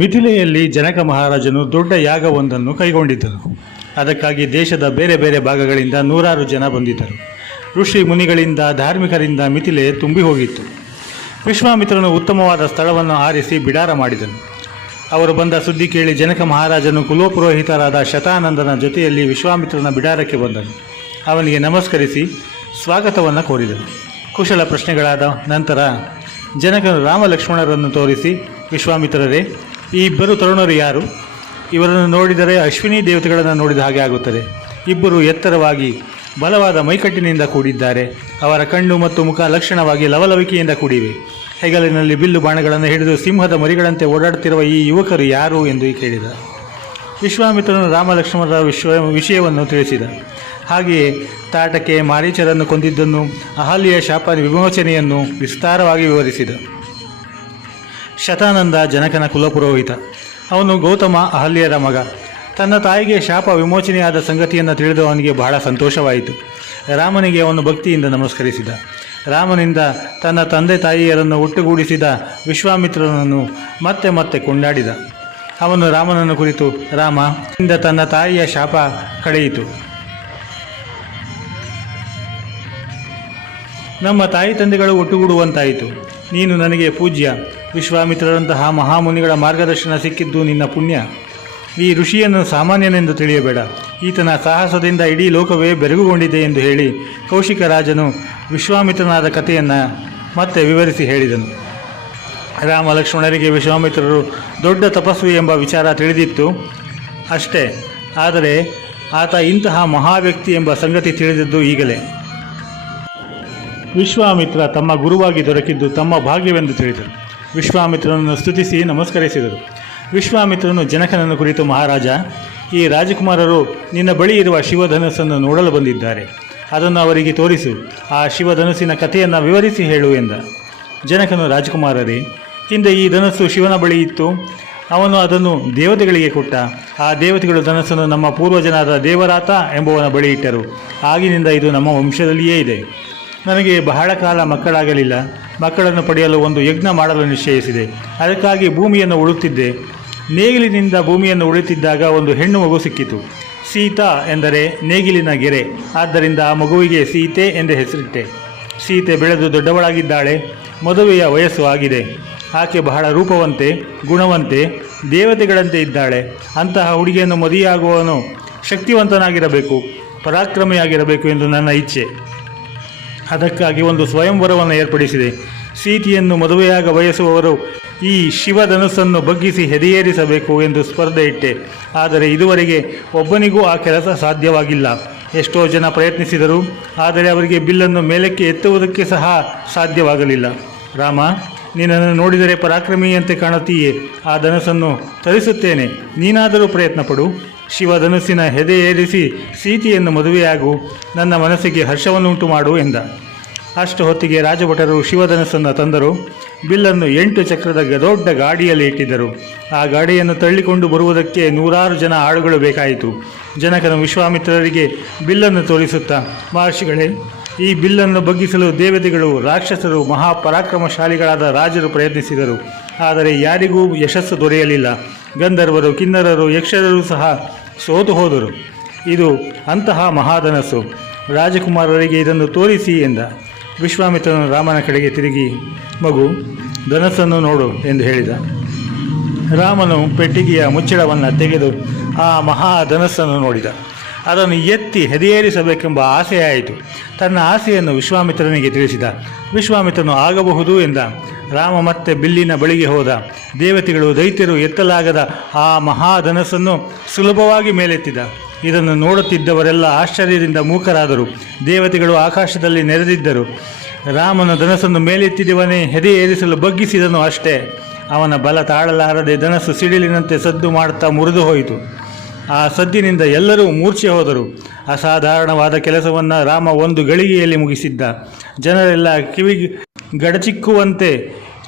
ಮಿಥಿಲೆಯಲ್ಲಿ ಜನಕ ಮಹಾರಾಜನು ದೊಡ್ಡ ಯಾಗವೊಂದನ್ನು ಕೈಗೊಂಡಿದ್ದನು. ಅದಕ್ಕಾಗಿ ದೇಶದ ಬೇರೆ ಬೇರೆ ಭಾಗಗಳಿಂದ ನೂರಾರು ಜನ ಬಂದಿದ್ದರು. ಋಷಿ ಮುನಿಗಳಿಂದ, ಧಾರ್ಮಿಕರಿಂದ ಮಿಥಿಲೆ ತುಂಬಿ ಹೋಗಿತ್ತು. ವಿಶ್ವಾಮಿತ್ರನು ಉತ್ತಮವಾದ ಸ್ಥಳವನ್ನು ಆರಿಸಿ ಬಿಡಾರ ಮಾಡಿದನು. ಅವರು ಬಂದ ಸುದ್ದಿ ಕೇಳಿ ಜನಕ ಮಹಾರಾಜನು ಕುಲೋಪುರೋಹಿತರಾದ ಶತಾನಂದನ ಜೊತೆಯಲ್ಲಿ ವಿಶ್ವಾಮಿತ್ರನ ಬಿಡಾರಕ್ಕೆ ಬಂದನು. ಅವನಿಗೆ ನಮಸ್ಕರಿಸಿ ಸ್ವಾಗತವನ್ನು ಕೋರಿದನು. ಕುಶಲ ಪ್ರಶ್ನೆಗಳಾದ ನಂತರ ಜನಕನು ರಾಮ ಲಕ್ಷ್ಮಣರನ್ನು ತೋರಿಸಿ, ವಿಶ್ವಾಮಿತ್ರರೇ, ಈ ಇಬ್ಬರು ತರುಣರು ಯಾರು? ಇವರನ್ನು ನೋಡಿದರೆ ಅಶ್ವಿನಿ ದೇವತೆಗಳನ್ನು ನೋಡಿದ ಹಾಗೆ ಆಗುತ್ತದೆ. ಇಬ್ಬರು ಎತ್ತರವಾಗಿ ಬಲವಾದ ಮೈಕಟ್ಟಿನಿಂದ ಕೂಡಿದ್ದಾರೆ. ಅವರ ಕಣ್ಣು ಮತ್ತು ಮುಖ ಲಕ್ಷಣವಾಗಿ ಲವಲವಿಕೆಯಿಂದ ಕೂಡಿವೆ. ಹೆಗಲಿನಲ್ಲಿ ಬಿಲ್ಲು ಬಾಣಗಳನ್ನು ಹಿಡಿದು ಸಿಂಹದ ಮರಿಗಳಂತೆ ಓಡಾಡುತ್ತಿರುವ ಈ ಯುವಕರು ಯಾರು ಎಂದು ಕೇಳಿದ. ವಿಶ್ವಾಮಿತ್ರನು ರಾಮ ಲಕ್ಷ್ಮಣರ ವಿಷಯವನ್ನು ತಿಳಿಸಿದ. ಹಾಗೆಯೇ ತಾಟಕೆ ಮಾರೀಚರನ್ನು ಕೊಂದಿದ್ದನ್ನು, ಅಹಲ್ಯೆಯ ಶಾಪ ವಿಮೋಚನೆಯನ್ನು ವಿಸ್ತಾರವಾಗಿ ವಿವರಿಸಿದ. ಶತಾನಂದ ಜನಕನ ಕುಲಪುರೋಹಿತ. ಅವನು ಗೌತಮ ಅಹಲ್ಯರ ಮಗ. ತನ್ನ ತಾಯಿಗೆ ಶಾಪ ವಿಮೋಚನೆಯಾದ ಸಂಗತಿಯನ್ನು ತಿಳಿದು ಅವನಿಗೆ ಬಹಳ ಸಂತೋಷವಾಯಿತು. ರಾಮನಿಗೆ ಅವನು ಭಕ್ತಿಯಿಂದ ನಮಸ್ಕರಿಸಿದ. ರಾಮನಿಂದ ತನ್ನ ತಂದೆ ತಾಯಿಯರನ್ನು ಒಟ್ಟುಗೂಡಿಸಿದ ವಿಶ್ವಾಮಿತ್ರನನ್ನು ಮತ್ತೆ ಮತ್ತೆ ಕೊಂಡಾಡಿದ. ಅವನು ರಾಮನನ್ನು ಕುರಿತು, ರಾಮ, ಇಂದ ತನ್ನ ತಾಯಿಯ ಶಾಪ ಕಳೆಯಿತು. ನಮ್ಮ ತಾಯಿ ತಂದೆಗಳು ಒಟ್ಟುಗೂಡುವಂತಾಯಿತು. ನೀನು ನನಗೆ ಪೂಜ್ಯ. ವಿಶ್ವಾಮಿತ್ರರಂತಹ ಮಹಾಮುನಿಗಳ ಮಾರ್ಗದರ್ಶನ ಸಿಕ್ಕಿದ್ದು ನಿನ್ನ ಪುಣ್ಯ. ಈ ಋಷಿಯನ್ನು ಸಾಮಾನ್ಯನೆಂದು ತಿಳಿಯಬೇಡ. ಈತನ ಸಾಹಸದಿಂದ ಇಡೀ ಲೋಕವೇ ಬೆರಗುಗೊಂಡಿದೆ ಎಂದು ಹೇಳಿ ಕೌಶಿಕ ರಾಜನು ವಿಶ್ವಾಮಿತ್ರನಾದ ಕಥೆಯನ್ನು ಮತ್ತೆ ವಿವರಿಸಿ ಹೇಳಿದನು. ರಾಮ ಲಕ್ಷ್ಮಣರಿಗೆ ವಿಶ್ವಾಮಿತ್ರರು ದೊಡ್ಡ ತಪಸ್ವಿ ಎಂಬ ವಿಚಾರ ತಿಳಿದಿತ್ತು ಅಷ್ಟೇ. ಆದರೆ ಆತ ಇಂತಹ ಮಹಾವ್ಯಕ್ತಿ ಎಂಬ ಸಂಗತಿ ತಿಳಿದಿದ್ದು ಈಗಲೇ. ವಿಶ್ವಾಮಿತ್ರ ತಮ್ಮ ಗುರುವಾಗಿ ದೊರಕಿದ್ದು ತಮ್ಮ ಭಾಗ್ಯವೆಂದು ತಿಳಿದರು. ವಿಶ್ವಾಮಿತ್ರನನ್ನು ಸ್ತುತಿಸಿ ನಮಸ್ಕರಿಸಿದರು. ವಿಶ್ವಾಮಿತ್ರನು ಜನಕನನ್ನು ಕುರಿತು, ಮಹಾರಾಜ, ಈ ರಾಜಕುಮಾರರು ನಿನ್ನ ಬಳಿ ಇರುವ ಶಿವಧನುಸ್ಸನ್ನು ನೋಡಲು ಬಂದಿದ್ದಾರೆ. ಅದನ್ನು ಅವರಿಗೆ ತೋರಿಸು. ಆ ಶಿವಧನುಸ್ಸಿನ ಕಥೆಯನ್ನು ವಿವರಿಸಿ ಹೇಳು ಎಂದ. ಜನಕನು, ರಾಜಕುಮಾರರೇ, ಹಿಂದೆ ಈ ಧನಸ್ಸು ಶಿವನ ಬಳಿ ಇತ್ತು. ಅವನು ಅದನ್ನು ದೇವತೆಗಳಿಗೆ ಕೊಟ್ಟ. ಆ ದೇವತೆಗಳು ಧನಸ್ಸನ್ನು ನಮ್ಮ ಪೂರ್ವಜನಾದ ದೇವರಾತ ಎಂಬುವನ ಬಳಿ ಇಟ್ಟರು. ಆಗಿನಿಂದ ಇದು ನಮ್ಮ ವಂಶದಲ್ಲಿಯೇ ಇದೆ. ನನಗೆ ಬಹಳ ಕಾಲ ಮಕ್ಕಳಾಗಲಿಲ್ಲ. ಮಕ್ಕಳನ್ನು ಪಡೆಯಲು ಒಂದು ಯಜ್ಞ ಮಾಡಲು ನಿಶ್ಚಯಿಸಿದೆ. ಅದಕ್ಕಾಗಿ ಭೂಮಿಯನ್ನು ಉಳುತ್ತಿದ್ದೆ. ನೇಗಿಲಿನಿಂದ ಭೂಮಿಯನ್ನು ಉಳುತ್ತಿದ್ದಾಗ ಒಂದು ಹೆಣ್ಣು ಮಗು ಸಿಕ್ಕಿತು. ಸೀತಾ ಎಂದರೆ ನೇಗಿಲಿನ ಗೆರೆ. ಆದ್ದರಿಂದ ಆ ಮಗುವಿಗೆ ಸೀತೆ ಎಂದು ಹೆಸರಿಟ್ಟೆ. ಸೀತೆ ಬೆಳೆದು ದೊಡ್ಡವಳಾಗಿದ್ದಾಳೆ. ಮದುವೆಯ ವಯಸ್ಸು ಆಗಿದೆ. ಆಕೆ ಬಹಳ ರೂಪವಂತೆ, ಗುಣವಂತೆ, ದೇವತೆಗಳಂತೆ ಇದ್ದಾಳೆ. ಅಂತಹ ಹುಡುಗಿಯನ್ನು ಮದುವೆಯಾಗುವವನು ಶಕ್ತಿವಂತನಾಗಿರಬೇಕು, ಪರಾಕ್ರಮಿಯಾಗಿರಬೇಕು ಎಂದು ನನ್ನ ಇಚ್ಛೆ. ಅದಕ್ಕಾಗಿ ಒಂದು ಸ್ವಯಂವರವನ್ನು ಏರ್ಪಡಿಸಿದೆ. ಸೀತೆಯನ್ನು ಮದುವೆಯಾಗ ಬಯಸುವವರು ಈ ಶಿವಧನುಸ್ಸನ್ನು ಬಗ್ಗಿಸಿ ಹೆದೆಯೇರಿಸಬೇಕು ಎಂದು ಸ್ಪರ್ಧೆ ಇಟ್ಟೆ. ಆದರೆ ಇದುವರೆಗೆ ಒಬ್ಬನಿಗೂ ಆ ಕೆಲಸ ಸಾಧ್ಯವಾಗಿಲ್ಲ. ಎಷ್ಟೋ ಜನ ಪ್ರಯತ್ನಿಸಿದರು, ಆದರೆ ಅವರಿಗೆ ಬಿಲ್ಲನ್ನು ಮೇಲಕ್ಕೆ ಎತ್ತುವುದಕ್ಕೆ ಸಹ ಸಾಧ್ಯವಾಗಲಿಲ್ಲ. ರಾಮ, ನೀನನ್ನು ನೋಡಿದರೆ ಪರಾಕ್ರಮಿಯಂತೆ ಕಾಣುತ್ತೀಯೇ. ಆ ಧನುಸ್ಸನ್ನು ತರಿಸುತ್ತೇನೆ. ನೀನಾದರೂ ಪ್ರಯತ್ನ ಪಡು. ಶಿವಧನುಸ್ಸಿನ ಹೆದೆ ಏರಿಸಿ ಸೀತೆಯನ್ನು ಮದುವೆಯಾಗು. ನನ್ನ ಮನಸ್ಸಿಗೆ ಹರ್ಷವನ್ನುಂಟು ಮಾಡು ಎಂದ. ಅಷ್ಟು ಹೊತ್ತಿಗೆ ರಾಜಭಟರು ಶಿವಧನುಸ್ಸನ್ನು ತಂದರು. ಬಿಲ್ಲನ್ನು 8 ಚಕ್ರದ ದೊಡ್ಡ ಗಾಡಿಯಲ್ಲಿ ಇಟ್ಟಿದ್ದರು. ಆ ಗಾಡಿಯನ್ನು ತಳ್ಳಿಕೊಂಡು ಬರುವುದಕ್ಕೆ ನೂರಾರು ಜನ ಆಳುಗಳು ಬೇಕಾಯಿತು. ಜನಕನು ವಿಶ್ವಾಮಿತ್ರರಿಗೆ ಬಿಲ್ಲನ್ನು ತೋರಿಸುತ್ತಾ, ಮಹರ್ಷಿಗಳೇ, ಈ ಬಿಲ್ಲನ್ನು ಬಗ್ಗಿಸಲು ದೇವತೆಗಳು, ರಾಕ್ಷಸರು, ಮಹಾಪರಾಕ್ರಮಶಾಲಿಗಳಾದ ರಾಜರು ಪ್ರಯತ್ನಿಸಿದರು. ಆದರೆ ಯಾರಿಗೂ ಯಶಸ್ಸು ದೊರೆಯಲಿಲ್ಲ. ಗಂಧರ್ವರು, ಕಿನ್ನರರು, ಯಕ್ಷರರು ಸಹ ಸೋತು ಹೋದರು. ಇದು ಅಂತಹ ಮಹಾಧನಸ್ಸು. ರಾಜಕುಮಾರರಿಗೆ ಇದನ್ನು ತೋರಿಸಿ ಎಂದ. ವಿಶ್ವಾಮಿತ್ರನು ರಾಮನ ಕಡೆಗೆ ತಿರುಗಿ, ಮಗು, ಧನಸ್ಸನ್ನು ನೋಡು ಎಂದು ಹೇಳಿದ. ರಾಮನು ಪೆಟ್ಟಿಗೆಯ ಮುಚ್ಚಳವನ್ನು ತೆಗೆದು ಆ ಮಹಾಧನಸ್ಸನ್ನು ನೋಡಿದ. ಅದನ್ನು ಎತ್ತಿ ಹೆದೆಯೇರಿಸಬೇಕೆಂಬ ಆಸೆಯಾಯಿತು. ತನ್ನ ಆಸೆಯನ್ನು ವಿಶ್ವಾಮಿತ್ರನಿಗೆ ತಿಳಿಸಿದ. ವಿಶ್ವಾಮಿತ್ರನು ಆಗಬಹುದು ಎಂದ. ರಾಮ ಮತ್ತೆ ಬಿಲ್ಲಿನ ಬಳಿಗೆ ಹೋದ. ದೇವತೆಗಳು, ದೈತ್ಯರು ಎತ್ತಲಾಗದ ಆ ಮಹಾಧನಸ್ಸನ್ನು ಸುಲಭವಾಗಿ ಮೇಲೆತ್ತಿದ. ಇದನ್ನು ನೋಡುತ್ತಿದ್ದವರೆಲ್ಲ ಆಶ್ಚರ್ಯದಿಂದ ಮೂಕರಾದರು. ದೇವತೆಗಳು ಆಕಾಶದಲ್ಲಿ ನೆರೆದಿದ್ದರು. ರಾಮನ ಧನಸ್ಸನ್ನು ಮೇಲೆತ್ತಿದವನೇ ಹೆದೆ ಏರಿಸಲು ಬಗ್ಗಿಸಿದನು ಅಷ್ಟೇ. ಅವನ ಬಲ ತಾಳಲಾರದೆ ಧನಸ್ಸು ಸಿಡಿಲಿನಂತೆ ಸದ್ದು ಮಾಡುತ್ತಾ ಮುರಿದು ಹೋಯಿತು. ಆ ಸದ್ದಿನಿಂದ ಎಲ್ಲರೂ ಮೂರ್ಛೆ ಹೋದರು. ಅಸಾಧಾರಣವಾದ ಕೆಲಸವನ್ನು ರಾಮ ಒಂದು ಗಳಿಗೆಯಲ್ಲಿ ಮುಗಿಸಿದ್ದ. ಜನರೆಲ್ಲ ಕಿವಿಗೆ ಗಡಚಿಕ್ಕುವಂತೆ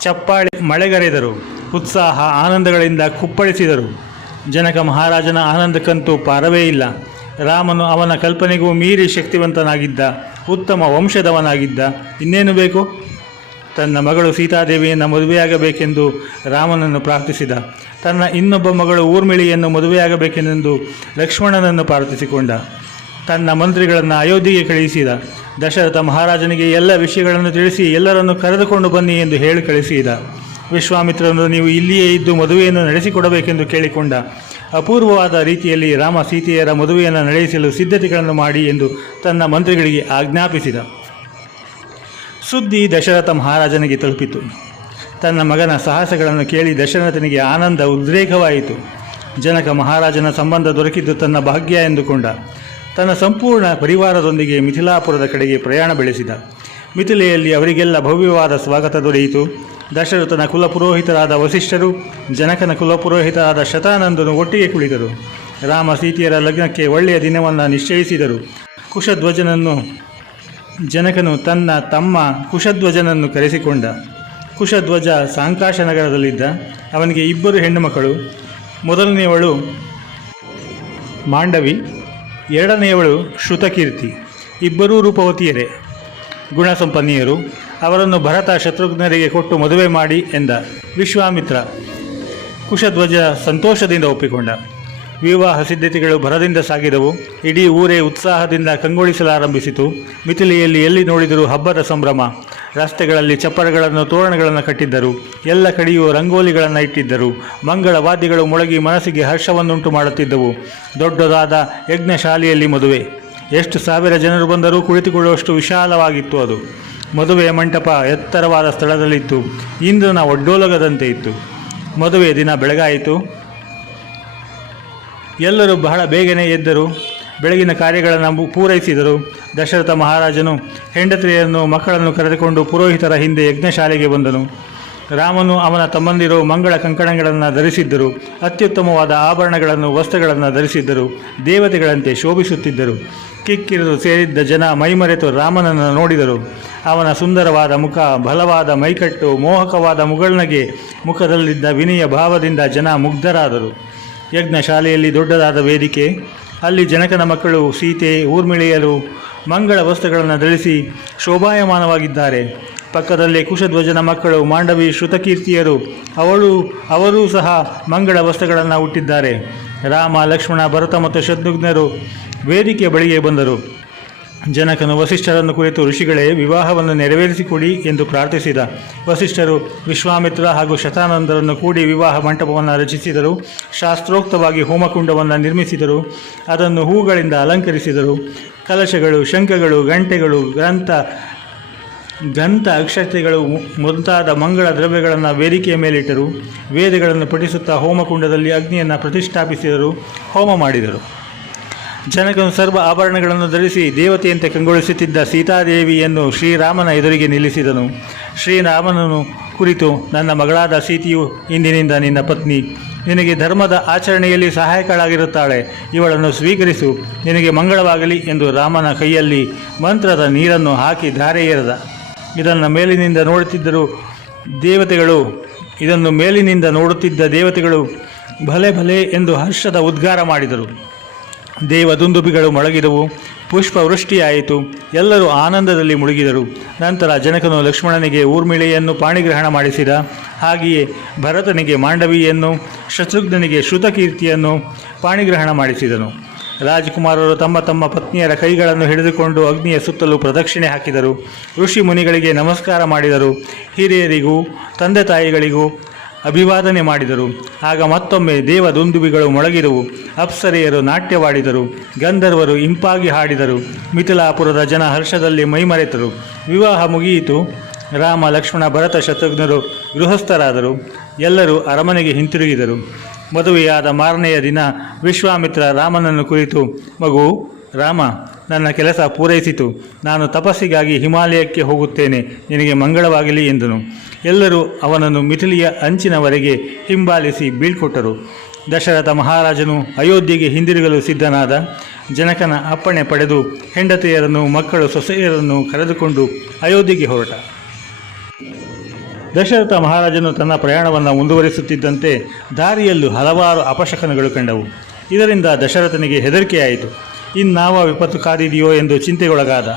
ಚಪ್ಪಾಳೆ ಮಳೆಗರೆದರು. ಉತ್ಸಾಹ ಆನಂದಗಳಿಂದ ಕುಪ್ಪಳಿಸಿದರು. ಜನಕ ಮಹಾರಾಜನ ಆನಂದಕ್ಕಂತೂ ಪಾರವೇ ಇಲ್ಲ. ರಾಮನು ಅವನ ಕಲ್ಪನೆಗೂ ಮೀರಿ ಶಕ್ತಿವಂತನಾಗಿದ್ದ, ಉತ್ತಮ ವಂಶದವನಾಗಿದ್ದ. ಇನ್ನೇನು ಬೇಕು? ತನ್ನ ಮಗಳು ಸೀತಾದೇವಿಯನ್ನು ಮದುವೆಯಾಗಬೇಕೆಂದು ರಾಮನನ್ನು ಪ್ರಾರ್ಥಿಸಿದ. ತನ್ನ ಇನ್ನೊಬ್ಬ ಮಗಳು ಊರ್ಮಿಳೆಯನ್ನು ಮದುವೆಯಾಗಬೇಕೆಂದು ಲಕ್ಷ್ಮಣನನ್ನು ಪ್ರಾರ್ಥಿಸಿಕೊಂಡ. ತನ್ನ ಮಂತ್ರಿಗಳನ್ನು ಅಯೋಧ್ಯೆಗೆ ಕಳುಹಿಸಿದ. ದಶರಥ ಮಹಾರಾಜನಿಗೆ ಎಲ್ಲ ವಿಷಯಗಳನ್ನು ತಿಳಿಸಿ ಎಲ್ಲರನ್ನು ಕರೆದುಕೊಂಡು ಬನ್ನಿ ಎಂದು ಹೇಳಿ ಕಳಿಸಿದ. ವಿಶ್ವಾಮಿತ್ರನು ನೀವು ಇಲ್ಲಿಯೇ ಇದ್ದು ಮದುವೆಯನ್ನು ನಡೆಸಿಕೊಡಬೇಕೆಂದು ಕೇಳಿಕೊಂಡ. ಅಪೂರ್ವವಾದ ರೀತಿಯಲ್ಲಿ ರಾಮ ಸೀತೆಯರ ಮದುವೆಯನ್ನು ನಡೆಸಲು ಸಿದ್ಧತೆಗಳನ್ನು ಮಾಡಿ ಎಂದು ತನ್ನ ಮಂತ್ರಿಗಳಿಗೆ ಆಜ್ಞಾಪಿಸಿದ. ಸುದ್ದಿ ದಶರಥ ಮಹಾರಾಜನಿಗೆ ತಲುಪಿತು. ತನ್ನ ಮಗನ ಸಾಹಸಗಳನ್ನು ಕೇಳಿ ದಶರಥನಿಗೆ ಆನಂದ ಉದ್ರೇಕವಾಯಿತು. ಜನಕ ಮಹಾರಾಜನ ಸಂಬಂಧ ದೊರಕಿದ್ದು ತನ್ನ ಭಾಗ್ಯ ಎಂದುಕೊಂಡ. ತನ್ನ ಸಂಪೂರ್ಣ ಪರಿವಾರದೊಂದಿಗೆ ಮಿಥಿಲಾಪುರದ ಕಡೆಗೆ ಪ್ರಯಾಣ ಬೆಳೆಸಿದ. ಮಿಥಿಲೆಯಲ್ಲಿ ಅವರಿಗೆಲ್ಲ ಭವ್ಯವಾದ ಸ್ವಾಗತ ದೊರೆಯಿತು. ದಶರಥನ ಕುಲಪುರೋಹಿತರಾದ ವಸಿಷ್ಠರು, ಜನಕನ ಕುಲಪುರೋಹಿತರಾದ ಶತಾನಂದನು ಒಟ್ಟಿಗೆ ಕುಳಿತರು. ರಾಮ ಸೀತೆಯರ ಲಗ್ನಕ್ಕೆ ಒಳ್ಳೆಯ ದಿನವನ್ನು ನಿಶ್ಚಯಿಸಿದರು. ಜನಕನು ತನ್ನ ತಮ್ಮ ಕುಶಧ್ವಜನನ್ನು ಕರೆಸಿಕೊಂಡ. ಕುಶಧ್ವಜ ಸಾಂಕಾಶ ನಗರದಲ್ಲಿದ್ದ. ಅವನಿಗೆ 2 ಹೆಣ್ಣು ಮಕ್ಕಳು. ಮೊದಲನೆಯವಳು ಮಾಂಡವಿ, ಎರಡನೆಯವಳು ಶ್ರುತಕೀರ್ತಿ. ಇಬ್ಬರೂ ರೂಪವತಿಯರೇ, ಗುಣಸಂಪನ್ನಿಯರು. ಅವರನ್ನು ಭರತ ಶತ್ರುಘ್ನರಿಗೆ ಕೊಟ್ಟು ಮದುವೆ ಮಾಡಿ ಎಂದ. ವಿಶ್ವಾಮಿತ್ರ ಕುಶಧ್ವಜ ಸಂತೋಷದಿಂದ ಒಪ್ಪಿಕೊಂಡ. ವಿವಾಹ ಸಿದ್ಧತೆಗಳು ಭರದಿಂದ ಸಾಗಿದವು. ಇಡೀ ಊರೇ ಉತ್ಸಾಹದಿಂದ ಕಂಗೊಳಿಸಲಾರಂಭಿಸಿತು. ಮಿಥಿಲೆಯಲ್ಲಿ ಎಲ್ಲಿ ನೋಡಿದರೂ ಹಬ್ಬದ ಸಂಭ್ರಮ. ರಸ್ತೆಗಳಲ್ಲಿ ಚಪ್ಪರಗಳನ್ನು, ತೋರಣಗಳನ್ನು ಕಟ್ಟಿದ್ದರು. ಎಲ್ಲ ಕಡೆಯೂ ರಂಗೋಲಿಗಳನ್ನು ಇಟ್ಟಿದ್ದರು. ಮಂಗಳ ವಾದ್ಯಗಳು ಮೊಳಗಿ ಮನಸ್ಸಿಗೆ ಹರ್ಷವನ್ನುಂಟು ಮಾಡುತ್ತಿದ್ದವು. ದೊಡ್ಡದಾದ ಯಜ್ಞಶಾಲೆಯಲ್ಲಿ ಮದುವೆ. ಎಷ್ಟು ಸಾವಿರ ಜನರು ಬಂದರೂ ಕುಳಿತುಕೊಳ್ಳುವಷ್ಟು ವಿಶಾಲವಾಗಿತ್ತು ಅದು. ಮದುವೆಯ ಮಂಟಪ ಎತ್ತರವಾದ ಸ್ಥಳದಲ್ಲಿತ್ತು. ಇಂದ್ರನ ಒಡ್ಡೋಲಗದಂತೆ ಇತ್ತು. ಮದುವೆಯ ದಿನ ಬೆಳಗಾಯಿತು. ಎಲ್ಲರೂ ಬಹಳ ಬೇಗನೆ ಎದ್ದರು. ಬೆಳಗಿನ ಕಾರ್ಯಗಳನ್ನು ಪೂರೈಸಿದರು. ದಶರಥ ಮಹಾರಾಜನು ಹೆಂಡತಿಯರನ್ನು, ಮಕ್ಕಳನ್ನು ಕರೆದುಕೊಂಡು ಪುರೋಹಿತರ ಹಿಂದೆ ಯಜ್ಞಶಾಲೆಗೆ ಬಂದನು. ರಾಮನು ಅವನ ತಮ್ಮಂದಿರು ಮಂಗಳ ಕಂಕಣಗಳನ್ನು ಧರಿಸಿದ್ದರು. ಅತ್ಯುತ್ತಮವಾದ ಆಭರಣಗಳನ್ನು, ವಸ್ತ್ರಗಳನ್ನು ಧರಿಸಿದ್ದರು. ದೇವತೆಗಳಂತೆ ಶೋಭಿಸುತ್ತಿದ್ದರು. ಕಿಕ್ಕಿರಿದು ಸೇರಿದ್ದ ಜನ ಮೈಮರೆತು ರಾಮನನ್ನು ನೋಡಿದರು. ಅವನ ಸುಂದರವಾದ ಮುಖ, ಬಲವಾದ ಮೈಕಟ್ಟು, ಮೋಹಕವಾದ ಮುಗುಳ್ನಗೆ, ಮುಖದಲ್ಲಿದ್ದ ವಿನಯ ಭಾವದಿಂದ ಜನ ಮುಗ್ಧರಾದರು. ಯಜ್ಞಶಾಲೆಯಲ್ಲಿ ದೊಡ್ಡದಾದ ವೇದಿಕೆ. ಅಲ್ಲಿ ಜನಕನ ಮಕ್ಕಳು ಸೀತೆ, ಊರ್ಮಿಳೆಯರು ಮಂಗಳ ವಸ್ತ್ರಗಳನ್ನು ಧರಿಸಿ ಶೋಭಾಯಮಾನವಾಗಿದ್ದಾರೆ. ಪಕ್ಕದಲ್ಲೇ ಕುಶಧ್ವಜನ ಮಕ್ಕಳು ಮಾಂಡವಿ, ಶ್ರುತಕೀರ್ತಿಯರು. ಅವರೂ ಸಹ ಮಂಗಳ ವಸ್ತ್ರಗಳನ್ನು ಹುಟ್ಟಿದ್ದಾರೆ. ರಾಮ, ಲಕ್ಷ್ಮಣ, ಭರತ ಮತ್ತು ಶತ್ರುಘ್ನರು ವೇದಿಕೆಯ ಬಳಿಗೆ ಬಂದರು. ಜನಕನು ವಸಿಷ್ಠರನ್ನು ಕುರಿತು, ಋಷಿಗಳೇ, ವಿವಾಹವನ್ನು ನೆರವೇರಿಸಿಕೊಡಿ ಎಂದು ಪ್ರಾರ್ಥಿಸಿದ. ವಸಿಷ್ಠರು ವಿಶ್ವಾಮಿತ್ರ ಹಾಗೂ ಶತಾನಂದರನ್ನು ಕೂಡಿ ವಿವಾಹ ಮಂಟಪವನ್ನು ರಚಿಸಿದರು. ಶಾಸ್ತ್ರೋಕ್ತವಾಗಿ ಹೋಮಕುಂಡವನ್ನು ನಿರ್ಮಿಸಿದರು. ಅದನ್ನು ಹೂಗಳಿಂದ ಅಲಂಕರಿಸಿದರು. ಕಲಶಗಳು, ಶಂಖಗಳು, ಗಂಟೆಗಳು, ಗಂಧ ಅಕ್ಷತೆಗಳು ಮುಂತಾದ ಮಂಗಳ ದ್ರವ್ಯಗಳನ್ನು ವೇದಿಕೆಯ ಮೇಲಿಟ್ಟರು. ವೇದಗಳನ್ನು ಪಠಿಸುತ್ತಾ ಹೋಮಕುಂಡದಲ್ಲಿ ಅಗ್ನಿಯನ್ನು ಪ್ರತಿಷ್ಠಾಪಿಸಿದರು. ಹೋಮ ಮಾಡಿದರು. ಜನಕನು ಸರ್ವ ಆಭರಣಗಳನ್ನು ಧರಿಸಿ ದೇವತೆಯಂತೆ ಕಂಗೊಳಿಸುತ್ತಿದ್ದ ಸೀತಾದೇವಿಯನ್ನು ಶ್ರೀರಾಮನ ಎದುರಿಗೆ ನಿಲ್ಲಿಸಿದನು. ಶ್ರೀರಾಮನನ್ನು ಕುರಿತು, ನನ್ನ ಮಗಳಾದ ಸೀತೆಯು ಇಂದಿನಿಂದ ನಿನ್ನ ಪತ್ನಿ. ನಿನಗೆ ಧರ್ಮದ ಆಚರಣೆಯಲ್ಲಿ ಸಹಾಯಕಳಾಗಿರುತ್ತಾಳೆ. ಇವಳನ್ನು ಸ್ವೀಕರಿಸು, ನಿನಗೆ ಮಂಗಳವಾಗಲಿ ಎಂದು ರಾಮನ ಕೈಯಲ್ಲಿ ಮಂತ್ರದ ನೀರನ್ನು ಹಾಕಿ ಧಾರೆ ಎರೆದ. ಇದನ್ನು ಮೇಲಿನಿಂದ ನೋಡುತ್ತಿದ್ದ ದೇವತೆಗಳು ಭಲೆ ಭಲೆ ಎಂದು ಹರ್ಷದ ಉದ್ಗಾರ ಮಾಡಿದರು. ದೇವದುಂದುಬಿಗಳು ಮೊಳಗಿದವು. ಪುಷ್ಪವೃಷ್ಟಿಯಾಯಿತು. ಎಲ್ಲರೂ ಆನಂದದಲ್ಲಿ ಮುಳುಗಿದರು. ನಂತರ ಜನಕನು ಲಕ್ಷ್ಮಣನಿಗೆ ಊರ್ಮಿಳೆಯನ್ನು ಪಾಣಿಗ್ರಹಣ ಮಾಡಿಸಿದ. ಹಾಗೆಯೇ ಭರತನಿಗೆ ಮಾಂಡವಿಯನ್ನು, ಶತ್ರುಘ್ನನಿಗೆ ಶ್ರುತಕೀರ್ತಿಯನ್ನು ಪಾಣಿಗ್ರಹಣ ಮಾಡಿಸಿದನು. ರಾಜಕುಮಾರರು ತಮ್ಮ ತಮ್ಮ ಪತ್ನಿಯರ ಕೈಗಳನ್ನು ಹಿಡಿದುಕೊಂಡು ಅಗ್ನಿಯ ಸುತ್ತಲೂ ಪ್ರದಕ್ಷಿಣೆ ಹಾಕಿದರು. ಋಷಿ ಮುನಿಗಳಿಗೆ ನಮಸ್ಕಾರ ಮಾಡಿದರು. ಹಿರಿಯರಿಗೂ ತಂದೆ ತಾಯಿಗಳಿಗೂ ಅಭಿವಾದನೆ ಮಾಡಿದರು. ಆಗ ಮತ್ತೊಮ್ಮೆ ದೇವದುಂದುಬಿಗಳು ಮೊಳಗಿದವು. ಅಪ್ಸರೆಯರು ನಾಟ್ಯವಾಡಿದರು. ಗಂಧರ್ವರು ಇಂಪಾಗಿ ಹಾಡಿದರು. ಮಿಥಿಲಾಪುರದ ಜನ ಹರ್ಷದಲ್ಲಿ ಮೈಮರೆತರು. ವಿವಾಹ ಮುಗಿಯಿತು. ರಾಮ, ಲಕ್ಷ್ಮಣ, ಭರತ, ಶತ್ರುಘ್ನರು ಗೃಹಸ್ಥರಾದರು. ಎಲ್ಲರೂ ಅರಮನೆಗೆ ಹಿಂತಿರುಗಿದರು. ಮದುವೆಯಾದ ಮಾರನೆಯ ದಿನ ವಿಶ್ವಾಮಿತ್ರ ರಾಮನನ್ನು ಕುರಿತು, ಮಗು ರಾಮ, ನನ್ನ ಕೆಲಸ ಪೂರೈಸಿತು. ನಾನು ತಪಸ್ಸಿಗಾಗಿ ಹಿಮಾಲಯಕ್ಕೆ ಹೋಗುತ್ತೇನೆ. ನಿನಗೆ ಮಂಗಳವಾಗಲಿ ಎಂದನು. ಎಲ್ಲರೂ ಅವನನ್ನು ಮಿಥಿಲಿಯ ಅಂಚಿನವರೆಗೆ ಹಿಂಬಾಲಿಸಿ ಬೀಳ್ಕೊಟ್ಟರು. ದಶರಥ ಮಹಾರಾಜನು ಅಯೋಧ್ಯೆಗೆ ಹಿಂದಿರುಗಲು ಸಿದ್ಧನಾದ. ಜನಕನ ಅಪ್ಪಣೆ ಪಡೆದು ಹೆಂಡತಿಯರನ್ನು, ಮಕ್ಕಳು, ಸೊಸೆಯರನ್ನು ಕರೆದುಕೊಂಡು ಅಯೋಧ್ಯೆಗೆ ಹೊರಟ. ದಶರಥ ಮಹಾರಾಜನು ತನ್ನ ಪ್ರಯಾಣವನ್ನು ಮುಂದುವರಿಸುತ್ತಿದ್ದಂತೆ ದಾರಿಯಲ್ಲೂ ಹಲವಾರು ಅಪಶಕನಗಳು ಕಂಡವು. ಇದರಿಂದ ದಶರಥನಿಗೆ ಹೆದರಿಕೆಯಾಯಿತು. ಇನ್ನಾವ ವಿಪತ್ತು ಕಾದಿದೆಯೋ ಎಂದು ಚಿಂತೆಗೊಳಗಾದ.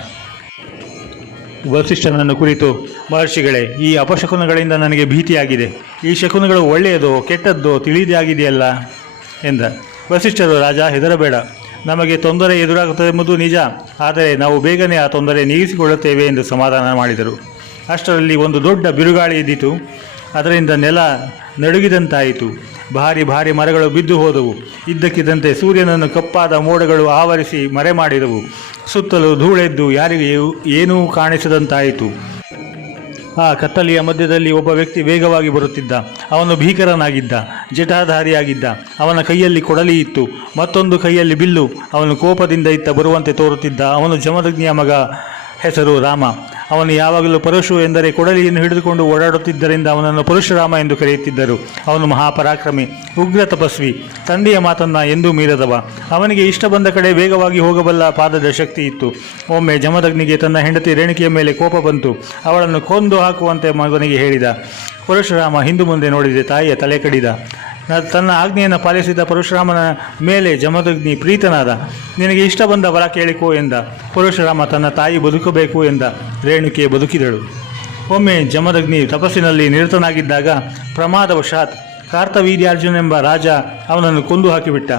ವಸಿಷ್ಠನನ್ನು ಕುರಿತು, ಮಹರ್ಷಿಗಳೇ, ಈ ಅಪಶಕುನಗಳಿಂದ ನನಗೆ ಭೀತಿಯಾಗಿದೆ. ಈ ಶಕುನಗಳು ಒಳ್ಳೆಯದೋ ಕೆಟ್ಟದ್ದೋ ತಿಳಿದೇ ಆಗಿದೆಯಲ್ಲ ಎಂದ. ವಸಿಷ್ಠರು, ರಾಜ, ಹೆದರಬೇಡ. ನಮಗೆ ತೊಂದರೆ ಎದುರಾಗುತ್ತದೆ ಎಂಬುದು ನಿಜ. ಆದರೆ ನಾವು ಬೇಗನೆ ಆ ತೊಂದರೆ ನೀಗಿಸಿಕೊಳ್ಳುತ್ತೇವೆ ಎಂದು ಸಮಾಧಾನ ಮಾಡಿದರು. ಅಷ್ಟರಲ್ಲಿ ಒಂದು ದೊಡ್ಡ ಬಿರುಗಾಳಿ ಎದ್ದಿತು. ಅದರಿಂದ ನೆಲ ನಡುಗಿದಂತಾಯಿತು. ಭಾರಿ ಭಾರಿ ಮರಗಳು ಬಿದ್ದು ಹೋದವು. ಇದ್ದಕ್ಕಿದ್ದಂತೆ ಸೂರ್ಯನನ್ನು ಕಪ್ಪಾದ ಮೋಡಗಳು ಆವರಿಸಿ ಮರೆ ಮಾಡಿದವು. ಸುತ್ತಲೂ ಧೂಳೆದ್ದು ಯಾರಿಗೆ ಏನೂ ಕಾಣಿಸದಂತಾಯಿತು. ಆ ಕತ್ತಲೆಯ ಮಧ್ಯದಲ್ಲಿ ಒಬ್ಬ ವ್ಯಕ್ತಿ ವೇಗವಾಗಿ ಬರುತ್ತಿದ್ದ. ಅವನು ಭೀಕರನಾಗಿದ್ದ, ಜಟಾಧಾರಿಯಾಗಿದ್ದ. ಅವನ ಕೈಯಲ್ಲಿ ಕೊಡಲಿ ಇತ್ತು, ಮತ್ತೊಂದು ಕೈಯಲ್ಲಿ ಬಿಲ್ಲು. ಅವನು ಕೋಪದಿಂದ ಇತ್ತ ಬರುವಂತೆ ತೋರುತ್ತಿದ್ದ. ಅವನು ಜಮದಗ್ನಿಯ ಮಗ. ಹೆಸರು ರಾಮ. ಅವನು ಯಾವಾಗಲೂ ಪರಶು ಎಂದರೆ ಕೊಡಲಿಯನ್ನು ಹಿಡಿದುಕೊಂಡು ಓಡಾಡುತ್ತಿದ್ದರಿಂದ ಅವನನ್ನು ಪರಶುರಾಮ ಎಂದು ಕರೆಯುತ್ತಿದ್ದರು. ಅವನು ಮಹಾಪರಾಕ್ರಮಿ, ಉಗ್ರ ತಪಸ್ವಿ, ತಂದೆಯ ಮಾತನ್ನು ಎಂದೂ ಮೀರದವ. ಅವನಿಗೆ ಇಷ್ಟ ಬಂದ ಕಡೆ ವೇಗವಾಗಿ ಹೋಗಬಲ್ಲ ಪಾದದ ಶಕ್ತಿ ಇತ್ತು. ಒಮ್ಮೆ ಜಮದಗ್ನಿಗೆ ತನ್ನ ಹೆಂಡತಿ ರೇಣುಕೆಯ ಮೇಲೆ ಕೋಪ ಬಂತು. ಅವಳನ್ನು ಕೊಂದು ಹಾಕುವಂತೆ ಮಗನಿಗೆ ಹೇಳಿದ. ಪರಶುರಾಮ ಹಿಂದು ಮುಂದೆ ನೋಡಿದೆ. ತಾಯಿಯ ತಲೆ ಕಡಿದ. ತನ್ನ ಆಜ್ಞೆಯನ್ನು ಪಾಲಿಸಿದ ಪರಶುರಾಮನ ಮೇಲೆ ಜಮದಗ್ನಿ ಪ್ರೀತನಾದ. ನಿನಗೆ ಇಷ್ಟ ಬಂದ ವರ ಕೇಳಿಕೋ ಎಂದ. ಪರಶುರಾಮ ತನ್ನ ತಾಯಿ ಬದುಕಬೇಕು ಎಂದ. ರೇಣುಕೆ ಬದುಕಿದಳು. ಒಮ್ಮೆ ಜಮದಗ್ನಿ ತಪಸ್ಸಿನಲ್ಲಿ ನಿರತನಾಗಿದ್ದಾಗ ಪ್ರಮಾದವಶಾತ್ ಕಾರ್ತವೀರ್ಯಾರ್ಜುನೆಂಬ ರಾಜ ಅವನನ್ನು ಕೊಂದು ಹಾಕಿಬಿಟ್ಟ.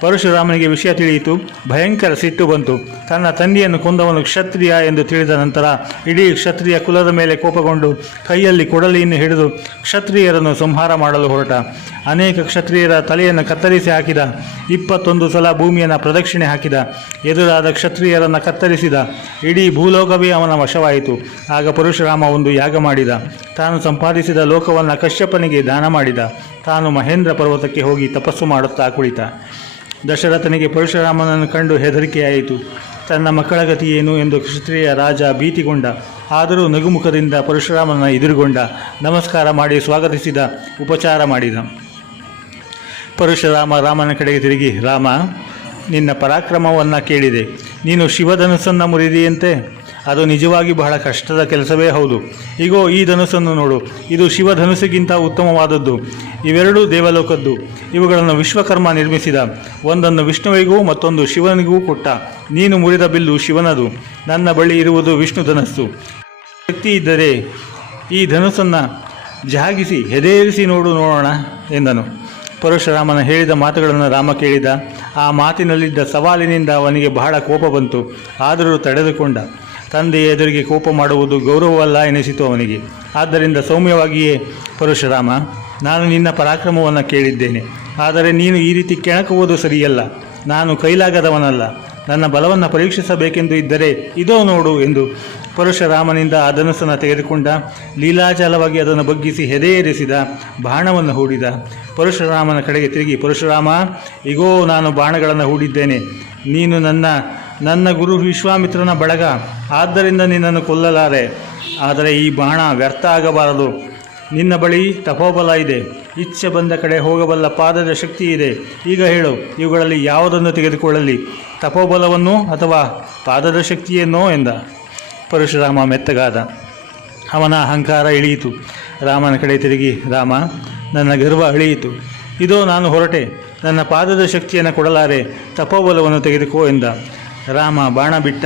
ಪರಶುರಾಮನಿಗೆ ವಿಷಯ ತಿಳಿಯಿತು. ಭಯಂಕರ ಸಿಟ್ಟು ಬಂತು. ತನ್ನ ತಂದೆಯನ್ನು ಕೊಂದವನು ಕ್ಷತ್ರಿಯ ಎಂದು ತಿಳಿದ ನಂತರ ಇಡೀ ಕ್ಷತ್ರಿಯ ಕುಲದ ಮೇಲೆ ಕೋಪಗೊಂಡು ಕೈಯಲ್ಲಿ ಕೊಡಲಿಯನ್ನು ಹಿಡಿದು ಕ್ಷತ್ರಿಯರನ್ನು ಸಂಹಾರ ಮಾಡಲು ಹೊರಟ. ಅನೇಕ ಕ್ಷತ್ರಿಯರ ತಲೆಯನ್ನು ಕತ್ತರಿಸಿ ಹಾಕಿದ. 21 ಸಲ ಭೂಮಿಯನ್ನು ಪ್ರದಕ್ಷಿಣೆ ಹಾಕಿದ. ಎದುರಾದ ಕ್ಷತ್ರಿಯರನ್ನು ಕತ್ತರಿಸಿದ. ಇಡೀ ಭೂಲೋಕವೇ ಅವನ ವಶವಾಯಿತು. ಆಗ ಪರಶುರಾಮ ಒಂದು ಯಾಗ ಮಾಡಿದ. ತಾನು ಸಂಪಾದಿಸಿದ ಲೋಕವನ್ನು ಕಶ್ಯಪನಿಗೆ ದಾನ ಮಾಡಿದ. ತಾನು ಮಹೇಂದ್ರ ಪರ್ವತಕ್ಕೆ ಹೋಗಿ ತಪಸ್ಸು ಮಾಡುತ್ತಾ ಕುಳಿತ. ದಶರಥನಿಗೆ ಪರಶುರಾಮನನ್ನು ಕಂಡು ಹೆದರಿಕೆಯಾಯಿತು. ತನ್ನ ಮಕ್ಕಳ ಗತಿ ಏನು ಎಂದು ಕ್ಷತ್ರಿಯ ರಾಜ ಭೀತಿಗೊಂಡ. ಆದರೂ ನಗುಮುಖದಿಂದ ಪರಶುರಾಮನ ಎದುರುಗೊಂಡ. ನಮಸ್ಕಾರ ಮಾಡಿ ಸ್ವಾಗತಿಸಿದ. ಉಪಚಾರ ಮಾಡಿದ. ಪರಶುರಾಮ ರಾಮನ ಕಡೆಗೆ ತಿರುಗಿ, ರಾಮ, ನಿನ್ನ ಪರಾಕ್ರಮವನ್ನು ಕೇಳಿದೆ. ನೀನು ಶಿವಧನುಸ್ಸನ್ನು ಮುರಿದೆಯಂತೆ. ಅದು ನಿಜವಾಗಿ ಬಹಳ ಕಷ್ಟದ ಕೆಲಸವೇ ಹೌದು. ಈಗೋ ಈ ಧನುಸ್ಸನ್ನು ನೋಡು. ಇದು ಶಿವಧನುಸ್ಸಿಗಿಂತ ಉತ್ತಮವಾದದ್ದು. ಇವೆರಡೂ ದೇವಲೋಕದ್ದು. ಇವುಗಳನ್ನು ವಿಶ್ವಕರ್ಮ ನಿರ್ಮಿಸಿದ. ಒಂದನ್ನು ವಿಷ್ಣುವಿಗೂ ಮತ್ತೊಂದು ಶಿವನಿಗೂ ಕೊಟ್ಟ. ನೀನು ಮುರಿದ ಬಿಲ್ಲು ಶಿವನದು. ನನ್ನ ಬಳಿ ಇರುವುದು ವಿಷ್ಣು ಧನಸ್ಸು. ಶಕ್ತಿ ಇದ್ದರೆ ಈ ಧನುಸ್ಸನ್ನು ಜಾಗಿಸಿ ಹೆದರಿಸಿ ನೋಡೋಣ ಎಂದನು. ಪರಶುರಾಮನ ಹೇಳಿದ ಮಾತುಗಳನ್ನು ರಾಮ ಕೇಳಿದ. ಆ ಮಾತಿನಲ್ಲಿದ್ದ ಸವಾಲಿನಿಂದ ಅವನಿಗೆ ಬಹಳ ಕೋಪ ಬಂತು. ಆದರೂ ತಡೆದುಕೊಂಡ. ತಂದೆಯ ಎದುರಿಗೆ ಕೋಪ ಮಾಡುವುದು ಗೌರವವಲ್ಲ ಎನಿಸಿತು ಅವನಿಗೆ. ಆದ್ದರಿಂದ ಸೌಮ್ಯವಾಗಿಯೇ, ಪರಶುರಾಮ, ನಾನು ನಿನ್ನ ಪರಾಕ್ರಮವನ್ನು ಕೇಳಿದ್ದೇನೆ. ಆದರೆ ನೀನು ಈ ರೀತಿ ಕೆಣಕುವುದು ಸರಿಯಲ್ಲ. ನಾನು ಕೈಲಾಗದವನಲ್ಲ. ನನ್ನ ಬಲವನ್ನು ಪರೀಕ್ಷಿಸಬೇಕೆಂದು ಇದ್ದರೆ ಇದೋ ನೋಡು ಎಂದು ಪರಶುರಾಮನಿಂದ ಆ ಧನುಸ್ಸನ್ನು ತೆಗೆದುಕೊಂಡ. ಲೀಲಾಚಾಲವಾಗಿ ಅದನ್ನು ಬಗ್ಗಿಸಿ ಹೆದೆಯೇರಿಸಿದ. ಬಾಣವನ್ನು ಹೂಡಿದ. ಪರಶುರಾಮನ ಕಡೆಗೆ ತಿರುಗಿ, ಪರಶುರಾಮ, ಈಗೋ ನಾನು ಬಾಣಗಳನ್ನು ಹೂಡಿದ್ದೇನೆ. ನೀನು ನನ್ನ ಗುರು ವಿಶ್ವಾಮಿತ್ರನ ಬಳಗ. ಆದ್ದರಿಂದ ನಿನ್ನನ್ನು ಕೊಲ್ಲಲಾರೆ. ಆದರೆ ಈ ಬಾಣ ವ್ಯರ್ಥ ಆಗಬಾರದು. ನಿನ್ನ ಬಳಿ ತಪೋಬಲ ಇದೆ. ಇಚ್ಛೆ ಬಂದ ಕಡೆ ಹೋಗಬಲ್ಲ ಪಾದದ ಶಕ್ತಿ ಇದೆ. ಈಗ ಹೇಳು, ಇವುಗಳಲ್ಲಿ ಯಾವುದನ್ನು ತೆಗೆದುಕೊಳ್ಳಲಿ, ತಪೋಬಲವನ್ನೋ ಅಥವಾ ಪಾದದ ಶಕ್ತಿಯನ್ನೋ ಎಂದ. ಪರಶುರಾಮ ಮೆತ್ತಗಾದ. ಅವನ ಅಹಂಕಾರ ಇಳಿಯಿತು. ರಾಮನ ಕಡೆ ತಿರುಗಿ, ರಾಮ, ನನ್ನ ಗರ್ವ ಅಳಿಯಿತು. ಇದೋ ನಾನು ಹೊರಟೆ. ನನ್ನ ಪಾದದ ಶಕ್ತಿಯನ್ನು ಕೊಡಲಾರೆ. ತಪೋಬಲವನ್ನು ತೆಗೆದುಕೋ ಎಂದ. ರಾಮ ಬಾಣ ಬಿಟ್ಟ.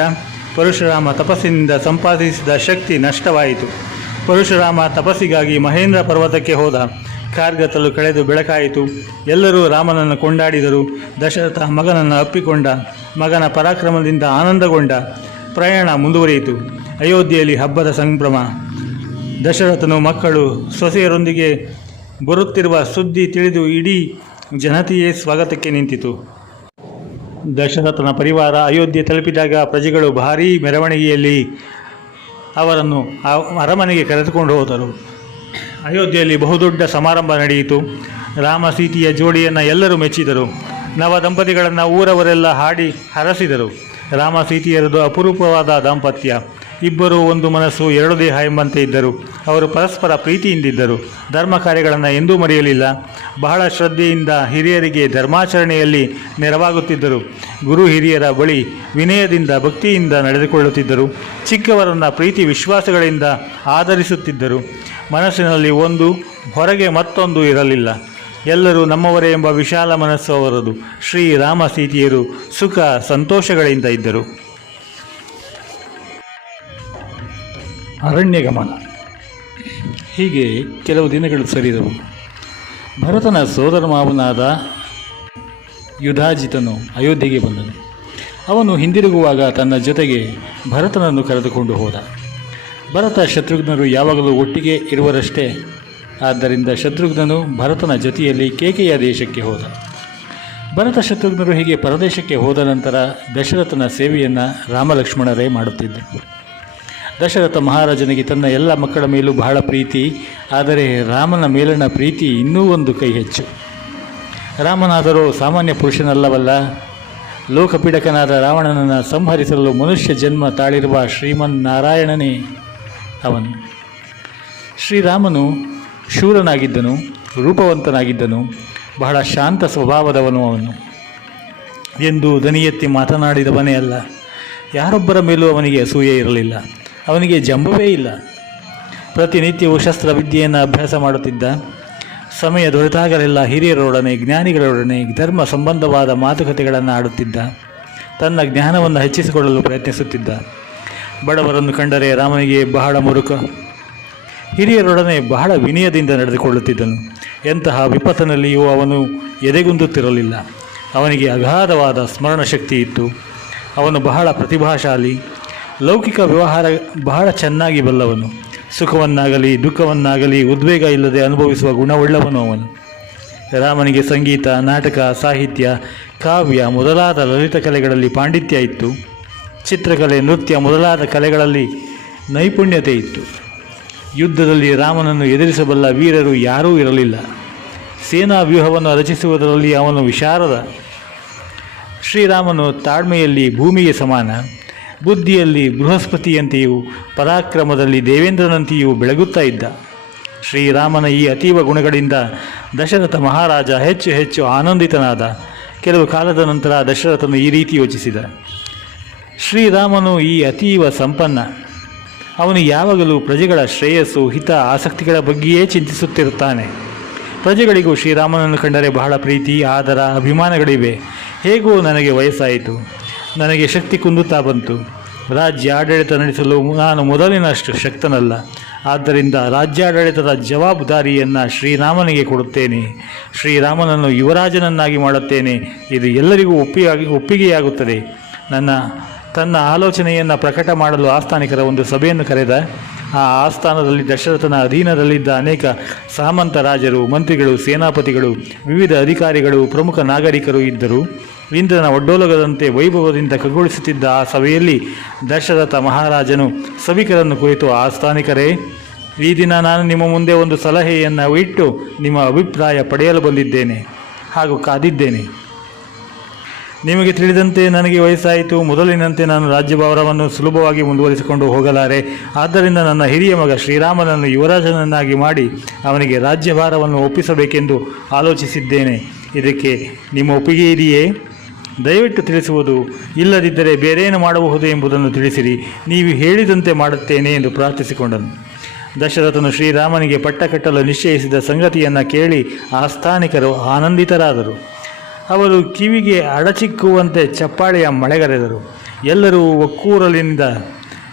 ಪರಶುರಾಮ ತಪಸ್ಸಿನಿಂದ ಸಂಪಾದಿಸಿದ ಶಕ್ತಿ ನಷ್ಟವಾಯಿತು. ಪರಶುರಾಮ ತಪಸ್ಸಿಗಾಗಿ ಮಹೇಂದ್ರ ಪರ್ವತಕ್ಕೆ ಹೋದ. ಕಾರ್ಗತ್ತಲು ಕಳೆದು ಬೆಳಕಾಯಿತು. ಎಲ್ಲರೂ ರಾಮನನ್ನು ಕೊಂಡಾಡಿದರು. ದಶರಥ ಮಗನನ್ನು ಅಪ್ಪಿಕೊಂಡ. ಮಗನ ಪರಾಕ್ರಮದಿಂದ ಆನಂದಗೊಂಡ. ಪ್ರಯಾಣ ಮುಂದುವರಿಯಿತು. ಅಯೋಧ್ಯೆಯಲ್ಲಿ ಹಬ್ಬದ ಸಂಭ್ರಮ. ದಶರಥನು ಮಕ್ಕಳು ಸೊಸೆಯರೊಂದಿಗೆ ಬರುತ್ತಿರುವ ಸುದ್ದಿ ತಿಳಿದು ಇಡೀ ಜನತೆಯೇ ಸ್ವಾಗತಕ್ಕೆ ನಿಂತಿತು. ದಶರಥನ ಪರಿವಾರ ಅಯೋಧ್ಯೆ ತಲುಪಿದಾಗ ಪ್ರಜೆಗಳು ಭಾರೀ ಮೆರವಣಿಗೆಯಲ್ಲಿ ಅವರನ್ನು ಅರಮನೆಗೆ ಕರೆದುಕೊಂಡು ಹೋದರು. ಅಯೋಧ್ಯೆಯಲ್ಲಿ ಬಹುದೊಡ್ಡ ಸಮಾರಂಭ ನಡೆಯಿತು. ರಾಮ ಸೀತೆಯ ಜೋಡಿಯನ್ನು ಎಲ್ಲರೂ ಮೆಚ್ಚಿದರು. ನವ ದಂಪತಿಗಳನ್ನು ಊರವರೆಲ್ಲ ಹಾಡಿ ಹರಸಿದರು. ರಾಮ ಸೀತೆಯರದು ಅಪರೂಪವಾದ ದಾಂಪತ್ಯ. ಇಬ್ಬರು ಒಂದು ಮನಸ್ಸು ಎರಡು ದೇಹ ಎಂಬಂತೆ ಇದ್ದರು. ಅವರು ಪರಸ್ಪರ ಪ್ರೀತಿಯಿಂದಿದ್ದರು. ಧರ್ಮ ಕಾರ್ಯಗಳನ್ನು ಎಂದೂ ಮರೆಯಲಿಲ್ಲ. ಬಹಳ ಶ್ರದ್ಧೆಯಿಂದ ಹಿರಿಯರಿಗೆ ಧರ್ಮಾಚರಣೆಯಲ್ಲಿ ನೆರವಾಗುತ್ತಿದ್ದರು. ಗುರು ಹಿರಿಯರ ಬಳಿ ವಿನಯದಿಂದ ಭಕ್ತಿಯಿಂದ ನಡೆದುಕೊಳ್ಳುತ್ತಿದ್ದರು. ಚಿಕ್ಕವರನ್ನು ಪ್ರೀತಿ ವಿಶ್ವಾಸಗಳಿಂದ ಆದರಿಸುತ್ತಿದ್ದರು. ಮನಸ್ಸಿನಲ್ಲಿ ಒಂದು, ಹೊರಗೆ ಮತ್ತೊಂದು ಇರಲಿಲ್ಲ. ಎಲ್ಲರೂ ನಮ್ಮವರೇ ಎಂಬ ವಿಶಾಲ ಮನಸ್ಸು ಅವರದು. ಶ್ರೀರಾಮ ಸೀತೆಯರು ಸುಖ ಸಂತೋಷಗಳಿಂದ ಇದ್ದರು. ಅರಣ್ಯಗಮನ. ಹೀಗೆ ಕೆಲವು ದಿನಗಳು ಸರಿದವು. ಭರತನ ಸೋದರ ಮಾವನಾದ ಯುಧಾಜಿತನು ಅಯೋಧ್ಯೆಗೆ ಬಂದನು. ಅವನು ಹಿಂದಿರುಗುವಾಗ ತನ್ನ ಜೊತೆಗೆ ಭರತನನ್ನು ಕರೆದುಕೊಂಡು ಹೋದ. ಭರತ ಶತ್ರುಘ್ನರು ಯಾವಾಗಲೂ ಒಟ್ಟಿಗೆ ಇರುವರಷ್ಟೇ. ಆದ್ದರಿಂದ ಶತ್ರುಘ್ನನು ಭರತನ ಜೊತೆಯಲ್ಲಿ ಕೇಕೆಯ ದೇಶಕ್ಕೆ ಹೋದ. ಭರತ ಶತ್ರುಘ್ನರು ಹೀಗೆ ಪರದೇಶಕ್ಕೆ ಹೋದ ನಂತರ ದಶರಥನ ಸೇವೆಯನ್ನು ರಾಮಲಕ್ಷ್ಮಣರೇ ಮಾಡುತ್ತಿದ್ದರು. ದಶರಥ ಮಹಾರಾಜನಿಗೆ ತನ್ನ ಎಲ್ಲ ಮಕ್ಕಳ ಮೇಲೂ ಬಹಳ ಪ್ರೀತಿ. ಆದರೆ ರಾಮನ ಮೇಲಿನ ಪ್ರೀತಿ ಇನ್ನೂ ಒಂದು ಕೈ ಹೆಚ್ಚು. ರಾಮನಾದರೂ ಸಾಮಾನ್ಯ ಪುರುಷನಲ್ಲವಲ್ಲ. ಲೋಕಪೀಡಕನಾದ ರಾವಣನನ್ನು ಸಂಹರಿಸಲು ಮನುಷ್ಯ ಜನ್ಮ ತಾಳಿರುವ ಶ್ರೀಮನ್ನಾರಾಯಣನೇ ಅವನು. ಶ್ರೀರಾಮನು ಶೂರನಾಗಿದ್ದನು, ರೂಪವಂತನಾಗಿದ್ದನು, ಬಹಳ ಶಾಂತ ಸ್ವಭಾವದವನು ಅವನು ಎಂದು ದನಿ ಎತ್ತಿ ಮಾತನಾಡಿದವನೇ ಅಲ್ಲ. ಯಾರೊಬ್ಬರ ಮೇಲೂ ಅವನಿಗೆ ಅಸೂಯೆ ಇರಲಿಲ್ಲ. ಅವನಿಗೆ ಜಂಬವೇ ಇಲ್ಲ. ಪ್ರತಿನಿತ್ಯವೂ ಶಸ್ತ್ರವಿದ್ಯೆಯನ್ನು ಅಭ್ಯಾಸ ಮಾಡುತ್ತಿದ್ದ. ಸಮಯ ದೊರೆತಾಗಲೆಲ್ಲ ಹಿರಿಯರೊಡನೆ, ಜ್ಞಾನಿಗಳೊಡನೆ ಧರ್ಮ ಸಂಬಂಧವಾದ ಮಾತುಕತೆಗಳನ್ನು ಆಡುತ್ತಿದ್ದ. ತನ್ನ ಜ್ಞಾನವನ್ನು ಹೆಚ್ಚಿಸಿಕೊಳ್ಳಲು ಪ್ರಯತ್ನಿಸುತ್ತಿದ್ದ. ಬಡವರನ್ನು ಕಂಡರೆ ರಾಮನಿಗೆ ಬಹಳ ಮುರುಕ. ಹಿರಿಯರೊಡನೆ ಬಹಳ ವಿನಯದಿಂದ ನಡೆದುಕೊಳ್ಳುತ್ತಿದ್ದನು. ಎಂತಹ ವಿಪತ್ತಿನಲ್ಲಿಯೂ ಅವನು ಎದೆಗುಂದುತ್ತಿರಲಿಲ್ಲ. ಅವನಿಗೆ ಅಗಾಧವಾದ ಸ್ಮರಣಶಕ್ತಿ ಇತ್ತು. ಅವನು ಬಹಳ ಪ್ರತಿಭಾಶಾಲಿ. ಲೌಕಿಕ ವ್ಯವಹಾರ ಬಹಳ ಚೆನ್ನಾಗಿ ಬಲ್ಲವನು. ಸುಖವನ್ನಾಗಲಿ ದುಃಖವನ್ನಾಗಲಿ ಉದ್ವೇಗ ಇಲ್ಲದೆ ಅನುಭವಿಸುವ ಗುಣವುಳ್ಳವನು ಅವನು. ರಾಮನಿಗೆ ಸಂಗೀತ, ನಾಟಕ, ಸಾಹಿತ್ಯ, ಕಾವ್ಯ ಮೊದಲಾದ ಲಲಿತ ಕಲೆಗಳಲ್ಲಿ ಪಾಂಡಿತ್ಯ ಇತ್ತು. ಚಿತ್ರಕಲೆ, ನೃತ್ಯ ಮೊದಲಾದ ಕಲೆಗಳಲ್ಲಿ ನೈಪುಣ್ಯತೆ ಇತ್ತು. ಯುದ್ಧದಲ್ಲಿ ರಾಮನನ್ನು ಎದುರಿಸಬಲ್ಲ ವೀರರು ಯಾರೂ ಇರಲಿಲ್ಲ. ಸೇನಾ ವ್ಯೂಹವನ್ನು ರಚಿಸುವುದರಲ್ಲಿ ಅವನು ವಿಶಾರದ. ಶ್ರೀರಾಮನು ತಾಳ್ಮೆಯಲ್ಲಿ ಭೂಮಿಗೆ ಸಮಾನ, ಬುದ್ಧಿಯಲ್ಲಿ ಬೃಹಸ್ಪತಿಯಂತೆಯೂ ಪರಾಕ್ರಮದಲ್ಲಿ ದೇವೇಂದ್ರನಂತೆಯೂ ಬೆಳಗುತ್ತಾ ಇದ್ದ. ಶ್ರೀರಾಮನ ಈ ಅತೀವ ಗುಣಗಳಿಂದ ದಶರಥ ಮಹಾರಾಜ ಹೆಚ್ಚು ಹೆಚ್ಚು ಆನಂದಿತನಾದ. ಕೆಲವು ಕಾಲದ ನಂತರ ದಶರಥನು ಈ ರೀತಿ ಯೋಚಿಸಿದ: ಶ್ರೀರಾಮನು ಈ ಅತೀವ ಸಂಪನ್ನ. ಅವನು ಯಾವಾಗಲೂ ಪ್ರಜೆಗಳ ಶ್ರೇಯಸ್ಸು, ಹಿತ, ಆಸಕ್ತಿಗಳ ಬಗ್ಗೆಯೇ ಚಿಂತಿಸುತ್ತಿರುತ್ತಾನೆ. ಪ್ರಜೆಗಳಿಗೂ ಶ್ರೀರಾಮನನ್ನು ಕಂಡರೆ ಬಹಳ ಪ್ರೀತಿ, ಆದರ, ಅಭಿಮಾನಗಳಿವೆ. ಹೇಗೋ ನನಗೆ ವಯಸ್ಸಾಯಿತು. ನನಗೆ ಶಕ್ತಿ ಕುಂದುತ್ತಾ ಬಂತು. ರಾಜ್ಯ ಆಡಳಿತ ನಡೆಸಲು ನಾನು ಮೊದಲಿನಷ್ಟು ಶಕ್ತನಲ್ಲ. ಆದ್ದರಿಂದ ರಾಜ್ಯಾಡಳಿತದ ಜವಾಬ್ದಾರಿಯನ್ನು ಶ್ರೀರಾಮನಿಗೆ ಕೊಡುತ್ತೇನೆ. ಶ್ರೀರಾಮನನ್ನು ಯುವರಾಜನನ್ನಾಗಿ ಮಾಡುತ್ತೇನೆ. ಇದು ಎಲ್ಲರಿಗೂ ಒಪ್ಪಿಗೆಯಾಗುತ್ತದೆ. ತನ್ನ ಆಲೋಚನೆಯನ್ನು ಪ್ರಕಟ ಮಾಡಲು ಆಸ್ಥಾನಿಕರ ಒಂದು ಸಭೆಯನ್ನು ಕರೆದ. ಆ ಆಸ್ಥಾನದಲ್ಲಿ ದಶರಥನ ಅಧೀನದಲ್ಲಿದ್ದ ಅನೇಕ ಸಾಮಂತ ರಾಜರು, ಮಂತ್ರಿಗಳು, ಸೇನಾಪತಿಗಳು, ವಿವಿಧ ಅಧಿಕಾರಿಗಳು, ಪ್ರಮುಖ ನಾಗರಿಕರು ಇದ್ದರು. ಇಂದ್ರನ ಒಡ್ಡೋಲಗದಂತೆ ವೈಭವದಿಂದ ಖಗೋಳಿಸುತ್ತಿದ್ದ ಆ ಸಭೆಯಲ್ಲಿ ದಶರಥ ಮಹಾರಾಜನು ಸಭಿಕರನ್ನು ಕುರಿತು: ಆಸ್ಥಾನಿಕರೇ, ಈ ದಿನ ನಾನು ನಿಮ್ಮ ಮುಂದೆ ಒಂದು ಸಲಹೆಯನ್ನು ಇಟ್ಟು ನಿಮ್ಮ ಅಭಿಪ್ರಾಯ ಪಡೆಯಲು ಬಂದಿದ್ದೇನೆ ಹಾಗೂ ಕಾದಿದ್ದೇನೆ. ನಿಮಗೆ ತಿಳಿದಂತೆ ನನಗೆ ವಯಸ್ಸಾಯಿತು. ಮೊದಲಿನಂತೆ ನಾನು ರಾಜ್ಯಭಾರವನ್ನು ಸುಲಭವಾಗಿ ಮುಂದುವರಿಸಿಕೊಂಡು ಹೋಗಲಾರೆ. ಆದ್ದರಿಂದ ನನ್ನ ಹಿರಿಯ ಮಗ ಶ್ರೀರಾಮನನ್ನು ಯುವರಾಜನನ್ನಾಗಿ ಮಾಡಿ ಅವನಿಗೆ ರಾಜ್ಯಭಾರವನ್ನು ಒಪ್ಪಿಸಬೇಕೆಂದು ಆಲೋಚಿಸಿದ್ದೇನೆ. ಇದಕ್ಕೆ ನಿಮ್ಮ ಒಪ್ಪಿಗೆ ಇದೆಯೇ? ದಯವಿಟ್ಟು ತಿಳಿಸುವುದು. ಇಲ್ಲದಿದ್ದರೆ ಬೇರೇನು ಮಾಡಬಹುದು ಎಂಬುದನ್ನು ತಿಳಿಸಿರಿ. ನೀವು ಹೇಳಿದಂತೆ ಮಾಡುತ್ತೇನೆ ಎಂದು ಪ್ರಾರ್ಥಿಸಿಕೊಂಡನು. ದಶರಥನು ಶ್ರೀರಾಮನಿಗೆ ಪಟ್ಟ ಕಟ್ಟಲು ನಿಶ್ಚಯಿಸಿದ ಸಂಗತಿಯನ್ನು ಕೇಳಿ ಆಸ್ಥಾನಿಕರು ಆನಂದಿತರಾದರು. ಅವರು ಕಿವಿಗೆ ಅಡಚಿಕ್ಕುವಂತೆ ಚಪ್ಪಾಳೆಯ ಮಳೆಗರೆದರು. ಎಲ್ಲರೂ ಒಕ್ಕೂರಲಿನಿಂದ: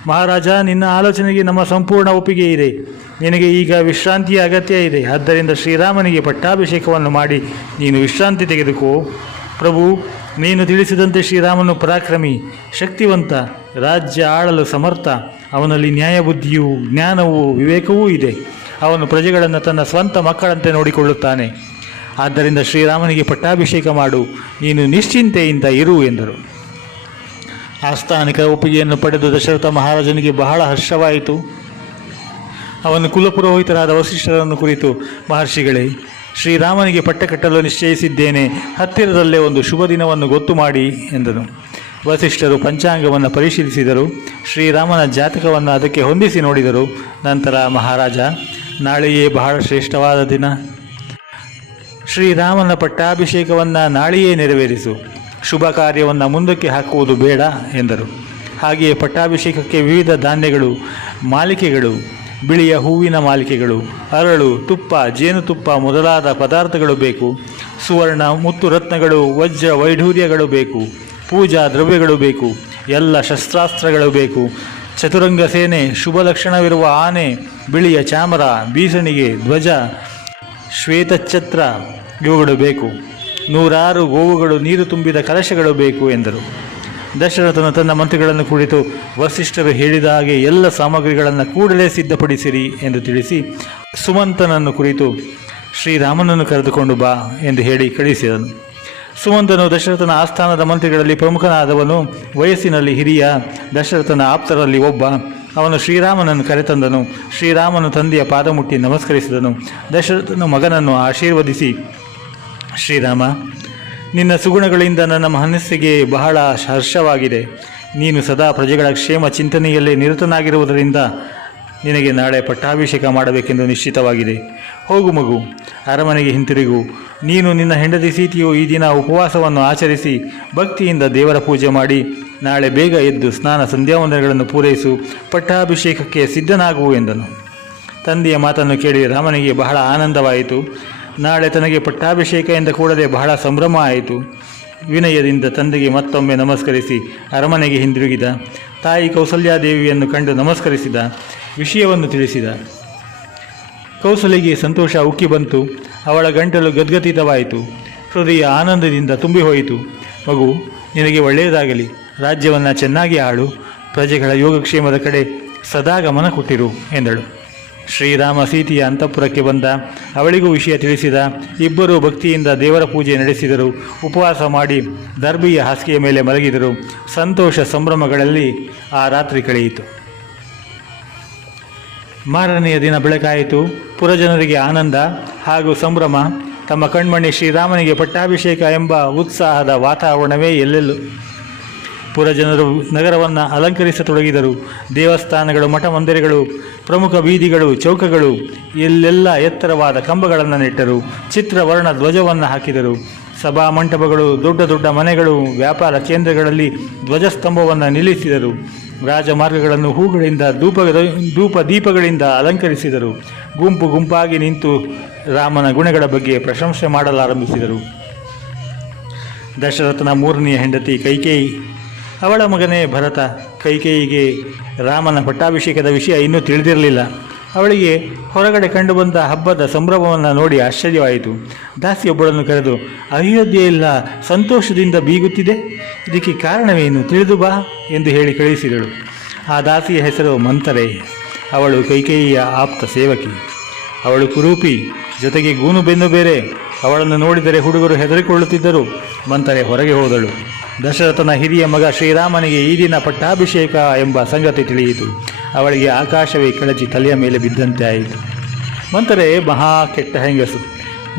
ಮಹಾರಾಜ, ನಿನ್ನ ಆಲೋಚನೆಗೆ ನಮ್ಮ ಸಂಪೂರ್ಣ ಒಪ್ಪಿಗೆ ಇದೆ. ನಿನಗೆ ಈಗ ವಿಶ್ರಾಂತಿಯ ಅಗತ್ಯ ಇದೆ. ಆದ್ದರಿಂದ ಶ್ರೀರಾಮನಿಗೆ ಪಟ್ಟಾಭಿಷೇಕವನ್ನು ಮಾಡಿ ನೀನು ವಿಶ್ರಾಂತಿ ತೆಗೆದುಕೋ. ಪ್ರಭು, ನೀನು ತಿಳಿಸಿದಂತೆ ಶ್ರೀರಾಮನು ಪರಾಕ್ರಮಿ, ಶಕ್ತಿವಂತ, ರಾಜ್ಯ ಆಳಲು ಸಮರ್ಥ. ಅವನಲ್ಲಿ ನ್ಯಾಯಬುದ್ಧಿಯೂ ಜ್ಞಾನವೂ ವಿವೇಕವೂ ಇದೆ. ಅವನು ಪ್ರಜೆಗಳನ್ನು ತನ್ನ ಸ್ವಂತ ಮಕ್ಕಳಂತೆ ನೋಡಿಕೊಳ್ಳುತ್ತಾನೆ. ಆದ್ದರಿಂದ ಶ್ರೀರಾಮನಿಗೆ ಪಟ್ಟಾಭಿಷೇಕ ಮಾಡು. ನೀನು ನಿಶ್ಚಿಂತೆಯಿಂದ ಇರು ಎಂದರು. ಆಸ್ಥಾನಿಕರ ಒಪ್ಪಿಗೆಯನ್ನು ಪಡೆದು ದಶರಥ ಮಹಾರಾಜನಿಗೆ ಬಹಳ ಹರ್ಷವಾಯಿತು. ಅವನು ಕುಲಪುರೋಹಿತರಾದ ವಸಿಷ್ಠರನ್ನು ಕುರಿತು: ಮಹರ್ಷಿಗಳೇ, ಶ್ರೀರಾಮನಿಗೆ ಪಟ್ಟ ಕಟ್ಟಲು ನಿಶ್ಚಯಿಸಿದ್ದೇನೆ. ಹತ್ತಿರದಲ್ಲೇ ಒಂದು ಶುಭ ದಿನವನ್ನು ಗೊತ್ತು ಮಾಡಿ ಎಂದನು. ವಸಿಷ್ಠರು ಪಂಚಾಂಗವನ್ನು ಪರಿಶೀಲಿಸಿದರು. ಶ್ರೀರಾಮನ ಜಾತಕವನ್ನು ಅದಕ್ಕೆ ಹೊಂದಿಸಿ ನೋಡಿದರು. ನಂತರ: ಮಹಾರಾಜ, ನಾಳೆಯೇ ಬಹಳ ಶ್ರೇಷ್ಠವಾದ ದಿನ. ಶ್ರೀರಾಮನ ಪಟ್ಟಾಭಿಷೇಕವನ್ನು ನಾಳೆಯೇ ನೆರವೇರಿಸು. ಶುಭ ಕಾರ್ಯವನ್ನು ಮುಂದಕ್ಕೆ ಹಾಕುವುದು ಬೇಡ ಎಂದರು. ಹಾಗೆಯೇ ಪಟ್ಟಾಭಿಷೇಕಕ್ಕೆ ವಿವಿಧ ಧಾನ್ಯಗಳು, ಮಾಲಿಕೆಗಳು, ಬಿಳಿಯ ಹೂವಿನ ಮಾಲಿಕೆಗಳು, ಅರಳು, ತುಪ್ಪ, ಜೇನುತುಪ್ಪ ಮೊದಲಾದ ಪದಾರ್ಥಗಳು ಬೇಕು. ಸುವರ್ಣ, ಮುತ್ತು, ರತ್ನಗಳು, ವಜ್ರ, ವೈಢೂರ್ಯಗಳು ಬೇಕು. ಪೂಜಾ ದ್ರವ್ಯಗಳು ಬೇಕು. ಎಲ್ಲ ಶಸ್ತ್ರಾಸ್ತ್ರಗಳು ಬೇಕು. ಚತುರಂಗ ಸೇನೆ, ಶುಭ ಲಕ್ಷಣವಿರುವ ಆನೆ, ಬಿಳಿಯ ಚಾಮರ, ಬೀಸಣಿಗೆ, ಧ್ವಜ, ಶ್ವೇತಛತ್ರ ಇವುಗಳು ಬೇಕು. 106 ಗೋವುಗಳು, ನೀರು ತುಂಬಿದ ಕಲಶಗಳು ಬೇಕು ಎಂದರು. ದಶರಥನು ತನ್ನ ಮಂತ್ರಿಗಳನ್ನು ಕುರಿತು ವಸಿಷ್ಠರು ಹೇಳಿದ ಹಾಗೆ ಎಲ್ಲ ಸಾಮಗ್ರಿಗಳನ್ನು ಕೂಡಲೇ ಸಿದ್ಧಪಡಿಸಿರಿ ಎಂದು ತಿಳಿಸಿ, ಸುಮಂತನನ್ನು ಕುರಿತು ಶ್ರೀರಾಮನನ್ನು ಕರೆದುಕೊಂಡು ಬಾ ಎಂದು ಹೇಳಿ ಕಳಿಸಿದನು. ಸುಮಂತನು ದಶರಥನ ಆಸ್ಥಾನದ ಮಂತ್ರಿಗಳಲ್ಲಿ ಪ್ರಮುಖನಾದವನು, ವಯಸ್ಸಿನಲ್ಲಿ ಹಿರಿಯ, ದಶರಥನ ಆಪ್ತರಲ್ಲಿ ಒಬ್ಬ. ಅವನು ಶ್ರೀರಾಮನನ್ನು ಕರೆತಂದನು. ಶ್ರೀರಾಮನು ತಂದೆಯ ಪಾದ ಮುಟ್ಟಿ ನಮಸ್ಕರಿಸಿದನು. ದಶರಥನ ಮಗನನ್ನು ಆಶೀರ್ವದಿಸಿ, ಶ್ರೀರಾಮ, ನಿನ್ನ ಸುಗುಣಗಳಿಂದ ನನ್ನ ಮನಸ್ಸಿಗೆ ಬಹಳ ಹರ್ಷವಾಗಿದೆ. ನೀನು ಸದಾ ಪ್ರಜೆಗಳ ಕ್ಷೇಮ ಚಿಂತನೆಯಲ್ಲೇ ನಿರತನಾಗಿರುವುದರಿಂದ ನಿನಗೆ ನಾಳೆ ಪಟ್ಟಾಭಿಷೇಕ ಮಾಡಬೇಕೆಂದು ನಿಶ್ಚಿತವಾಗಿದೆ. ಹೋಗು ಮಗು, ಅರಮನೆಗೆ ಹಿಂತಿರುಗು. ನೀನು ನಿನ್ನ ಹೆಂಡತಿ ಸೀತೆಯು ಈ ದಿನ ಉಪವಾಸವನ್ನು ಆಚರಿಸಿ ಭಕ್ತಿಯಿಂದ ದೇವರ ಪೂಜೆ ಮಾಡಿ ನಾಳೆ ಬೇಗ ಎದ್ದು ಸ್ನಾನ ಸಂಧ್ಯಾವಂದನೆಗಳನ್ನು ಪೂರೈಸು, ಪಟ್ಟಾಭಿಷೇಕಕ್ಕೆ ಸಿದ್ಧನಾಗುವು ಎಂದನು. ತಂದೆಯ ಮಾತನ್ನು ಕೇಳಿ ರಾಮನಿಗೆ ಬಹಳ ಆನಂದವಾಯಿತು. ನಾಳೆ ತನಗೆ ಪಟ್ಟಾಭಿಷೇಕ ಎಂದ ಕೂಡಲೇ ಬಹಳ ಸಂಭ್ರಮ ಆಯಿತು. ವಿನಯದಿಂದ ತಂದೆಗೆ ಮತ್ತೊಮ್ಮೆ ನಮಸ್ಕರಿಸಿ ಅರಮನೆಗೆ ಹಿಂದಿರುಗಿದ. ತಾಯಿ ಕೌಸಲ್ಯಾದೇವಿಯನ್ನು ಕಂಡು ನಮಸ್ಕರಿಸಿದ, ವಿಷಯವನ್ನು ತಿಳಿಸಿದ. ಕೌಸಲ್ಯಗೆ ಸಂತೋಷ ಉಕ್ಕಿ ಬಂತು. ಅವಳ ಗಂಟಲು ಗದ್ಗದಿತವಾಯಿತು. ಹೃದಯ ಆನಂದದಿಂದ ತುಂಬಿ ಹೋಯಿತು. ಮಗು, ನಿನಗೆ ಒಳ್ಳೆಯದಾಗಲಿ. ರಾಜ್ಯವನ್ನು ಚೆನ್ನಾಗಿ ಆಳು. ಪ್ರಜೆಗಳ ಯೋಗಕ್ಷೇಮದ ಕಡೆ ಸದಾ ಗಮನ ಕೊಟ್ಟಿರು ಎಂದಳು. ಶ್ರೀರಾಮ ಸೀತೆಯ ಅಂತಃಪುರಕ್ಕೆ ಬಂದ. ಅವಳಿಗೂ ವಿಷಯ ತಿಳಿಸಿದ. ಇಬ್ಬರೂ ಭಕ್ತಿಯಿಂದ ದೇವರ ಪೂಜೆ ನಡೆಸಿದರು. ಉಪವಾಸ ಮಾಡಿ ದರ್ಬಿಯ ಹಾಸಿಗೆಯ ಮೇಲೆ ಮಲಗಿದರು. ಸಂತೋಷ ಸಂಭ್ರಮಗಳಲ್ಲಿ ಆ ರಾತ್ರಿ ಕಳೆಯಿತು. ಮಾರನೆಯ ದಿನ ಬೆಳಕಾಯಿತು. ಪುರಜನರಿಗೆ ಆನಂದ ಹಾಗೂ ಸಂಭ್ರಮ. ತಮ್ಮ ಕಣ್ಮಣಿ ಶ್ರೀರಾಮನಿಗೆ ಪಟ್ಟಾಭಿಷೇಕ ಎಂಬ ಉತ್ಸಾಹದ ವಾತಾವರಣವೇ ಎಲ್ಲೆಲ್ಲೂ. ಪುರಜನರು ನಗರವನ್ನು ಅಲಂಕರಿಸತೊಡಗಿದರು. ದೇವಸ್ಥಾನಗಳು, ಮಠ ಮಂದಿರಗಳು, ಪ್ರಮುಖ ಬೀದಿಗಳು, ಚೌಕಗಳು ಎಲ್ಲೆಲ್ಲ ಎತ್ತರವಾದ ಕಂಬಗಳನ್ನು ನೆಟ್ಟರು. ಚಿತ್ರವರ್ಣ ಧ್ವಜವನ್ನು ಹಾಕಿದರು. ಸಭಾ ಮಂಟಪಗಳು, ದೊಡ್ಡ ದೊಡ್ಡ ಮನೆಗಳು, ವ್ಯಾಪಾರ ಕೇಂದ್ರಗಳಲ್ಲಿ ಧ್ವಜಸ್ತಂಭವನ್ನು ನಿಲ್ಲಿಸಿದರು. ರಾಜಮಾರ್ಗಗಳನ್ನು ಹೂಗಳಿಂದ, ಧೂಪ ದೀಪಗಳಿಂದ ಅಲಂಕರಿಸಿದರು. ಗುಂಪು ಗುಂಪಾಗಿ ನಿಂತು ರಾಮನ ಗುಣಗಳ ಬಗ್ಗೆ ಪ್ರಶಂಸೆ ಮಾಡಲಾರಂಭಿಸಿದರು. ದಶರಥನ ಮೂರನೆಯ ಹೆಂಡತಿ ಕೈಕೇಯಿ, ಅವಳ ಮಗನೇ ಭರತ. ಕೈಕೇಯಿಗೆ ರಾಮನ ಪಟ್ಟಾಭಿಷೇಕದ ವಿಷಯ ಇನ್ನೂ ತಿಳಿದಿರಲಿಲ್ಲ. ಅವಳಿಗೆ ಹೊರಗಡೆ ಕಂಡುಬಂದ ಹಬ್ಬದ ಸಂಭ್ರಮವನ್ನು ನೋಡಿ ಆಶ್ಚರ್ಯವಾಯಿತು. ದಾಸಿಯೊಬ್ಬಳನ್ನು ಕರೆದು, ಅಯೋಧ್ಯೆಯೆಲ್ಲ ಸಂತೋಷದಿಂದ ಬೀಗುತ್ತಿದೆ, ಇದಕ್ಕೆ ಕಾರಣವೇನು, ತಿಳಿದು ಬಾ ಎಂದು ಹೇಳಿ ಕಳುಹಿಸಿದಳು. ಆ ದಾಸಿಯ ಹೆಸರು ಮಂಥರೆ. ಅವಳು ಕೈಕೇಯಿಯ ಆಪ್ತ ಸೇವಕಿ. ಅವಳು ಕುರೂಪಿ, ಜೊತೆಗೆ ಗೂನು ಬೆನ್ನು ಬೇರೆ. ಅವಳನ್ನು ನೋಡಿದರೆ ಹುಡುಗರು ಹೆದರಿಕೊಳ್ಳುತ್ತಿದ್ದರು. ಮಂಥರೆ ಹೊರಗೆ ಹೋದಳು. ದಶರಥನ ಹಿರಿಯ ಮಗ ಶ್ರೀರಾಮನಿಗೆ ಈ ದಿನ ಪಟ್ಟಾಭಿಷೇಕ ಎಂಬ ಸಂಗತಿ ತಿಳಿಯಿತು. ಅವಳಿಗೆ ಆಕಾಶವೇ ಕಳಚಿ ತಲೆಯ ಮೇಲೆ ಬಿದ್ದಂತೆ ಆಯಿತು. ಮಂಥರೆ ಮಹಾ ಕೆಟ್ಟ ಹೆಂಗಸು.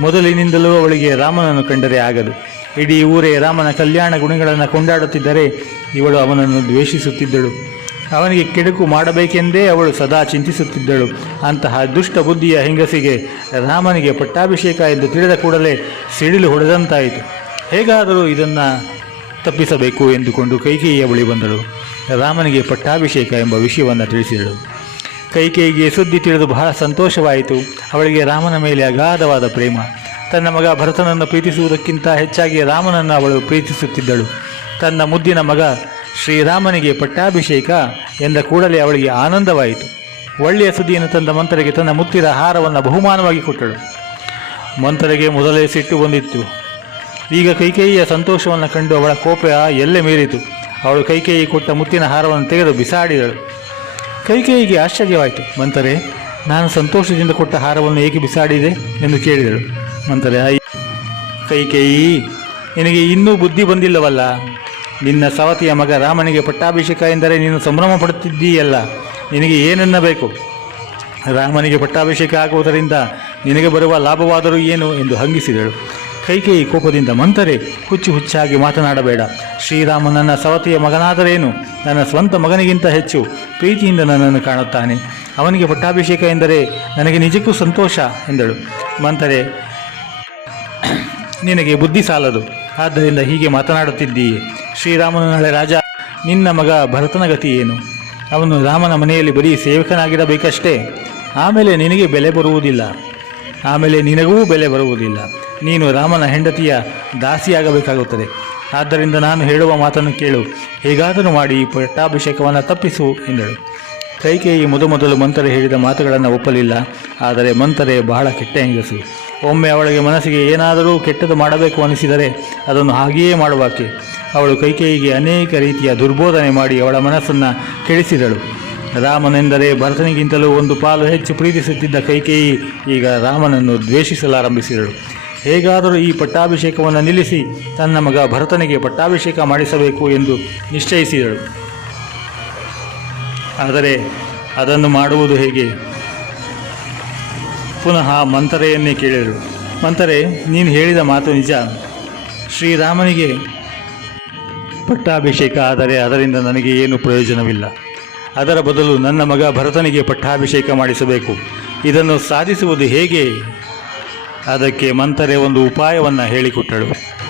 ಮೊದಲಿನಿಂದಲೂ ಅವಳಿಗೆ ರಾಮನನ್ನು ಕಂಡರೆ ಆಗದು. ಇಡೀ ಊರೇ ರಾಮನ ಕಲ್ಯಾಣ ಗುಣಗಳನ್ನು ಕೊಂಡಾಡುತ್ತಿದ್ದರೆ ಇವಳು ಅವನನ್ನು ದ್ವೇಷಿಸುತ್ತಿದ್ದಳು. ಅವನಿಗೆ ಕೆಡುಕು ಮಾಡಬೇಕೆಂದೇ ಅವಳು ಸದಾ ಚಿಂತಿಸುತ್ತಿದ್ದಳು. ಅಂತಹ ದುಷ್ಟ ಬುದ್ಧಿಯ ಹೆಂಗಸಿಗೆ ರಾಮನಿಗೆ ಪಟ್ಟಾಭಿಷೇಕ ಎಂದು ತಿಳಿದ ಕೂಡಲೇ ಸಿಡಿಲು ಹೊಡೆದಂತಾಯಿತು. ಹೇಗಾದರೂ ಇದನ್ನು ತಪ್ಪಿಸಬೇಕು ಎಂದುಕೊಂಡು ಕೈಕೇಯಿಯ ಬಳಿ ಬಂದಳು. ರಾಮನಿಗೆ ಪಟ್ಟಾಭಿಷೇಕ ಎಂಬ ವಿಷಯವನ್ನು ತಿಳಿಸಿದಳು. ಕೈಕೇಯಿಗೆ ಸುದ್ದಿ ತಿಳಿದು ಬಹಳ ಸಂತೋಷವಾಯಿತು. ಅವಳಿಗೆ ರಾಮನ ಮೇಲೆ ಅಗಾಧವಾದ ಪ್ರೇಮ. ತನ್ನ ಮಗ ಭರತನನ್ನು ಪ್ರೀತಿಸುವುದಕ್ಕಿಂತ ಹೆಚ್ಚಾಗಿ ರಾಮನನ್ನು ಅವಳು ಪ್ರೀತಿಸುತ್ತಿದ್ದಳು. ತನ್ನ ಮುದ್ದಿನ ಮಗ ಶ್ರೀರಾಮನಿಗೆ ಪಟ್ಟಾಭಿಷೇಕ ಎಂದ ಕೂಡಲೇ ಅವಳಿಗೆ ಆನಂದವಾಯಿತು. ಒಳ್ಳೆಯ ಸುದ್ದಿಯನ್ನು ತಂದ ಮಂಥರೆಗೆ ತನ್ನ ಮುತ್ತಿನ ಹಾರವನ್ನು ಬಹುಮಾನವಾಗಿ ಕೊಟ್ಟಳು. ಮಂಥರೆಗೆ ಮೊದಲೇ ಸಿಟ್ಟು ಬಂದಿತ್ತು. ಈಗ ಕೈಕೇಯಿಯ ಸಂತೋಷವನ್ನು ಕಂಡು ಅವಳ ಕೋಪ ಎಲ್ಲೆ ಮೀರಿತು. ಅವಳು ಕೈಕೇಯಿ ಕೊಟ್ಟ ಮುತ್ತಿನ ಹಾರವನ್ನು ತೆಗೆದು ಬಿಸಾಡಿದಳು. ಕೈಕೇಯಿಗೆ ಆಶ್ಚರ್ಯವಾಯಿತು. ಮಂಥರೆ, ನಾನು ಸಂತೋಷದಿಂದ ಕೊಟ್ಟ ಹಾರವನ್ನು ಏಕೆ ಬಿಸಾಡಿದೆ ಎಂದು ಕೇಳಿದಳು. ಮಂಥರೆ, ಕೈಕೇಯಿ, ನಿನಗೆ ಇನ್ನೂ ಬುದ್ಧಿ ಬಂದಿಲ್ಲವಲ್ಲ. ನಿನ್ನ ಸವತಿಯ ಮಗ ರಾಮನಿಗೆ ಪಟ್ಟಾಭಿಷೇಕ ಎಂದರೆ ನೀನು ಸಂಭ್ರಮ ಪಡುತ್ತಿದ್ದೀಯಲ್ಲ. ನಿನಗೆ ಏನನ್ನಬೇಕು? ರಾಮನಿಗೆ ಪಟ್ಟಾಭಿಷೇಕ ಆಗುವುದರಿಂದ ನಿನಗೆ ಬರುವ ಲಾಭವಾದರೂ ಏನು ಎಂದು ಹಂಗಿಸಿದಳು. ಕೈಕೇಯಿ ಕೋಪದಿಂದ, ಮಂಥರೆ, ಹುಚ್ಚಾಗಿ ಮಾತನಾಡಬೇಡ. ಶ್ರೀರಾಮ ನನ್ನ ಸವತಿಯ ಮಗನಾದರೇನು, ನನ್ನ ಸ್ವಂತ ಮಗನಿಗಿಂತ ಹೆಚ್ಚು ಪ್ರೀತಿಯಿಂದ ನನ್ನನ್ನು ಕಾಣುತ್ತಾನೆ. ಅವನಿಗೆ ಪಟ್ಟಾಭಿಷೇಕ ಎಂದರೆ ನನಗೆ ನಿಜಕ್ಕೂ ಸಂತೋಷ ಎಂದಳು. ಮಂಥರೆ, ನಿನಗೆ ಬುದ್ಧಿ ಸಾಲದು, ಆದ್ದರಿಂದ ಹೀಗೆ ಮಾತನಾಡುತ್ತಿದ್ದೀಯೆ. ಶ್ರೀರಾಮನು ನಾಳೆ ರಾಜ. ನಿನ್ನ ಮಗ ಭರತನ ಗತಿ ಏನು? ಅವನು ರಾಮನ ಮನೆಯಲ್ಲಿ ಬರೀ ಸೇವಕನಾಗಿರಬೇಕಷ್ಟೇ. ಆಮೇಲೆ ನಿನಗೆ ಬೆಲೆ ಬರುವುದಿಲ್ಲ. ಆಮೇಲೆ ನಿನಗೂ ಬೆಲೆ ಬರುವುದಿಲ್ಲ. ನೀನು ರಾಮನ ಹೆಂಡತಿಯ ದಾಸಿಯಾಗಬೇಕಾಗುತ್ತದೆ. ಆದ್ದರಿಂದ ನಾನು ಹೇಳುವ ಮಾತನ್ನು ಕೇಳು. ಹೇಗಾದರೂ ಮಾಡಿ ಈ ಪಟ್ಟಾಭಿಷೇಕವನ್ನು ತಪ್ಪಿಸು ಎಂದಳು. ಕೈಕೇಯಿ ಮೊದಲು ಮಂಥರೆ ಹೇಳಿದ ಮಾತುಗಳನ್ನು ಒಪ್ಪಲಿಲ್ಲ. ಆದರೆ ಮಂಥರೆ ಬಹಳ ಕೆಟ್ಟ ಹೆಂಗಸು. ಒಮ್ಮೆ ಅವಳಿಗೆ ಮನಸ್ಸಿಗೆ ಏನಾದರೂ ಕೆಟ್ಟದ್ದು ಮಾಡಬೇಕು ಅನಿಸಿದರೆ ಅದನ್ನು ಹಾಗೆಯೇ ಮಾಡುವಾಕೆ. ಅವಳು ಕೈಕೇಯಿಗೆ ಅನೇಕ ರೀತಿಯ ದುರ್ಬೋಧನೆ ಮಾಡಿ ಅವಳ ಮನಸ್ಸನ್ನು ಕೆಡಿಸಿದಳು. ರಾಮನೆಂದರೆ ಭರತನಿಗಿಂತಲೂ ಒಂದು ಪಾಲು ಹೆಚ್ಚು ಪ್ರೀತಿಸುತ್ತಿದ್ದ ಕೈಕೇಯಿ ಈಗ ರಾಮನನ್ನು ದ್ವೇಷಿಸಲಾರಂಭಿಸಿದಳು. ಹೇಗಾದರೂ ಈ ಪಟ್ಟಾಭಿಷೇಕವನ್ನು ನಿಲ್ಲಿಸಿ ತನ್ನ ಮಗ ಭರತನಿಗೆ ಪಟ್ಟಾಭಿಷೇಕ ಮಾಡಿಸಬೇಕು ಎಂದು ನಿಶ್ಚಯಿಸಿದಳು. ಆದರೆ ಅದನ್ನು ಮಾಡುವುದು ಹೇಗೆ? ಪುನಃ ಮಂಥರೆಯನ್ನೇ ಕೇಳಿದಳು. ಮಂಥರೆ, ನೀನು ಹೇಳಿದ ಮಾತು ನಿಜ. ಶ್ರೀರಾಮನಿಗೆ ಪಟ್ಟಾಭಿಷೇಕ ಆದರೆ ಅದರಿಂದ ನನಗೆ ಏನು ಪ್ರಯೋಜನವಿಲ್ಲ. ಅದರ ಬದಲು ನನ್ನ ಮಗ ಭರತನಿಗೆ ಪಟ್ಟಾಭಿಷೇಕ ಮಾಡಿಸಬೇಕು. ಇದನ್ನು ಸಾಧಿಸುವುದು ಹೇಗೆ? ಅದಕ್ಕೆ ಮಂಥರೆ ಒಂದು ಉಪಾಯವನ್ನು ಹೇಳಿಕೊಟ್ಟಳು.